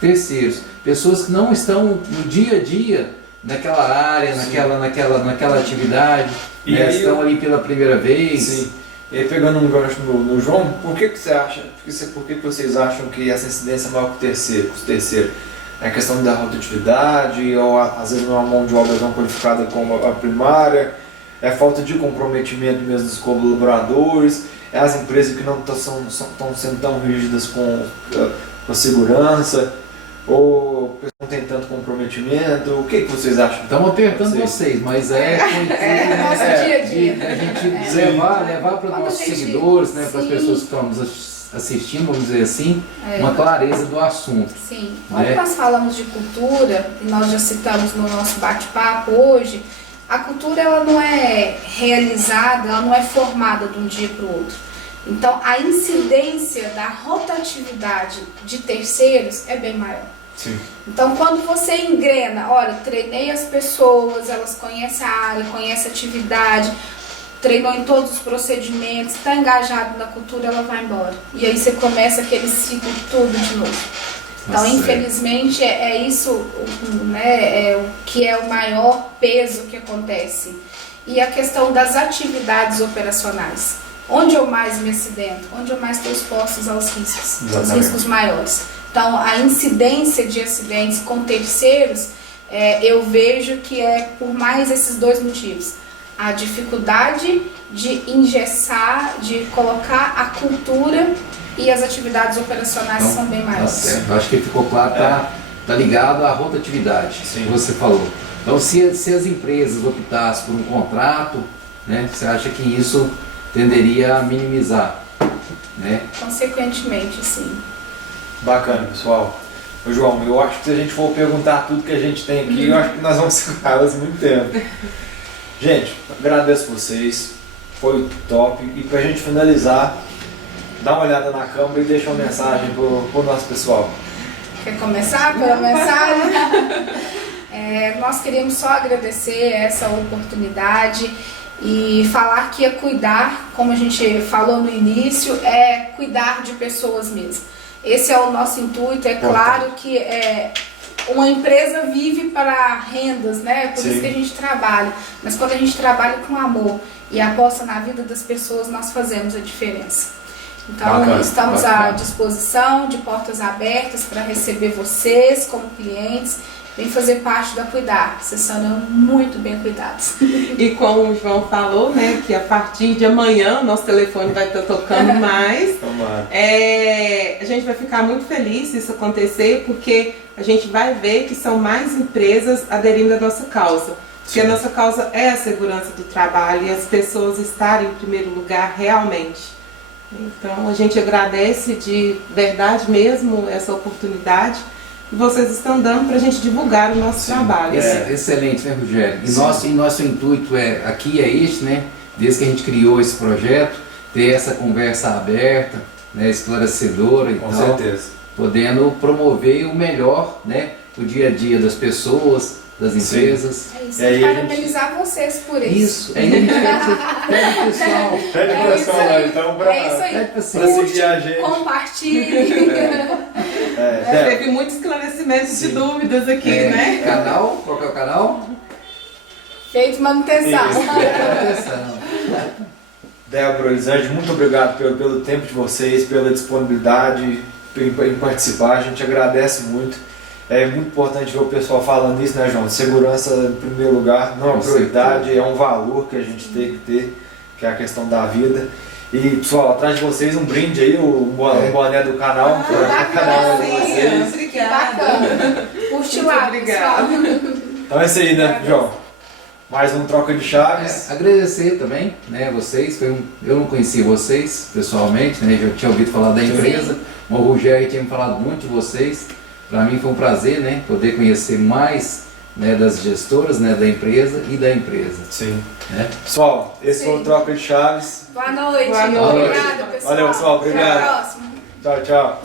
terceiros, pessoas que não estão no dia a dia naquela área, naquela atividade, E né, aí estão ali pela primeira vez. Sim. E aí, pegando um gancho no João, por que você acha, por que vocês acham que essa incidência é maior que os terceiros? É a questão da rotatividade, ou às vezes não é uma mão de obra tão qualificada como a primária, é a falta de comprometimento mesmo dos colaboradores, é as empresas que não estão sendo tão rígidas com a segurança, ou não tem tanto comprometimento. O que vocês acham? Estamos apertando vocês, mas é nosso dia a dia. A gente levar para os nossos seguidores, né, para as pessoas que estão nos assistindo, vamos dizer assim, uma clareza do assunto. Sim. Né? Quando nós falamos de cultura, e nós já citamos no nosso bate-papo hoje, a cultura ela não é realizada, ela não é formada de um dia para o outro. Então, a incidência da rotatividade de terceiros é bem maior. Sim. Então, quando você engrena, olha, treinei as pessoas, elas conhecem a área, conhecem a atividade, treinou em todos os procedimentos, está engajado na cultura, ela vai embora. E aí você começa aquele ciclo tudo de novo. Então, Nossa, infelizmente, é isso, né, é o que é o maior peso que acontece. E a questão das atividades operacionais. Onde eu mais me acidento? Onde eu mais estou expostos aos riscos, os riscos maiores. Então, a incidência de acidentes com terceiros, eu vejo que é por mais esses dois motivos. A dificuldade de engessar, de colocar a cultura e as atividades operacionais Então, são bem tá maiores. certo. Acho que ficou claro, tá ligado à rotatividade, Sim. que você falou. Então, se as empresas optassem por um contrato, né, você acha que isso tenderia a minimizar, né? Consequentemente, sim. Bacana, pessoal. Ô, João, eu acho que se a gente for perguntar tudo que a gente tem aqui, eu acho que nós vamos segurar elas muito tempo. Gente, agradeço vocês, foi top. E pra gente finalizar, dá uma olhada na câmera e deixa uma mensagem pro nosso pessoal. Quer começar pela mensagem? Nós queríamos só agradecer essa oportunidade e falar que cuidar, como a gente falou no início, é cuidar de pessoas mesmo. Esse é o nosso intuito. É claro que uma empresa vive para rendas, né? Por isso que a gente trabalha. Mas quando a gente trabalha com amor e aposta na vida das pessoas, nós fazemos a diferença. Então, estamos à disposição, de portas abertas para receber vocês como clientes. Vem fazer parte da Cuidar. Vocês serão muito bem cuidados. E como o João falou, né, que a partir de amanhã o nosso telefone vai estar tocando mais. A gente vai ficar muito feliz se isso acontecer, porque a gente vai ver que são mais empresas aderindo à nossa causa. Porque a nossa causa é a segurança do trabalho e as pessoas estarem em primeiro lugar realmente. Então a gente agradece de verdade mesmo essa oportunidade que vocês estão dando para a gente divulgar o nosso trabalho. Excelente, né, Rogério? E nosso intuito aqui é este, né? Desde que a gente criou esse projeto, ter essa conversa aberta, né, esclarecedora, Com então, certeza. podendo promover o melhor, né, o dia a dia das pessoas, das empresas. É isso. E aí, Parabenizar vocês por isso. Isso, aí a gente pede o pessoal. Pede o pessoal lá, então, É isso aí. Pede pra você. pra seguir a gente. Compartilhe. Teve muitos esclarecimentos de dúvidas aqui, né? Canal, qual que é o canal? Feito manutenção. Atenção. Débora, Elisângela, muito obrigado pelo tempo de vocês, pela disponibilidade em participar. A gente agradece muito. É muito importante ver o pessoal falando isso, né, João? Segurança em primeiro lugar, não é uma prioridade, é um valor que a gente tem que ter, que é a questão da vida. E, pessoal, atrás de vocês um brinde aí, um boné do canal, para o canal de vocês. Bacana. Curte lá, pessoal. Então é isso aí, né, João? Mais um troca de chaves. Agradecer também, né, vocês. Eu não conhecia vocês pessoalmente, né, já tinha ouvido falar da empresa. O Rogério tinha me falado muito de vocês. Para mim foi um prazer, né, poder conhecer mais, né, das gestoras, né, da empresa e da empresa. Sim. Né? Pessoal, esse foi o Troca de Chaves. Boa noite. Boa noite. Obrigada, pessoal. Valeu, pessoal. Obrigado. Até a próxima. Tchau, tchau.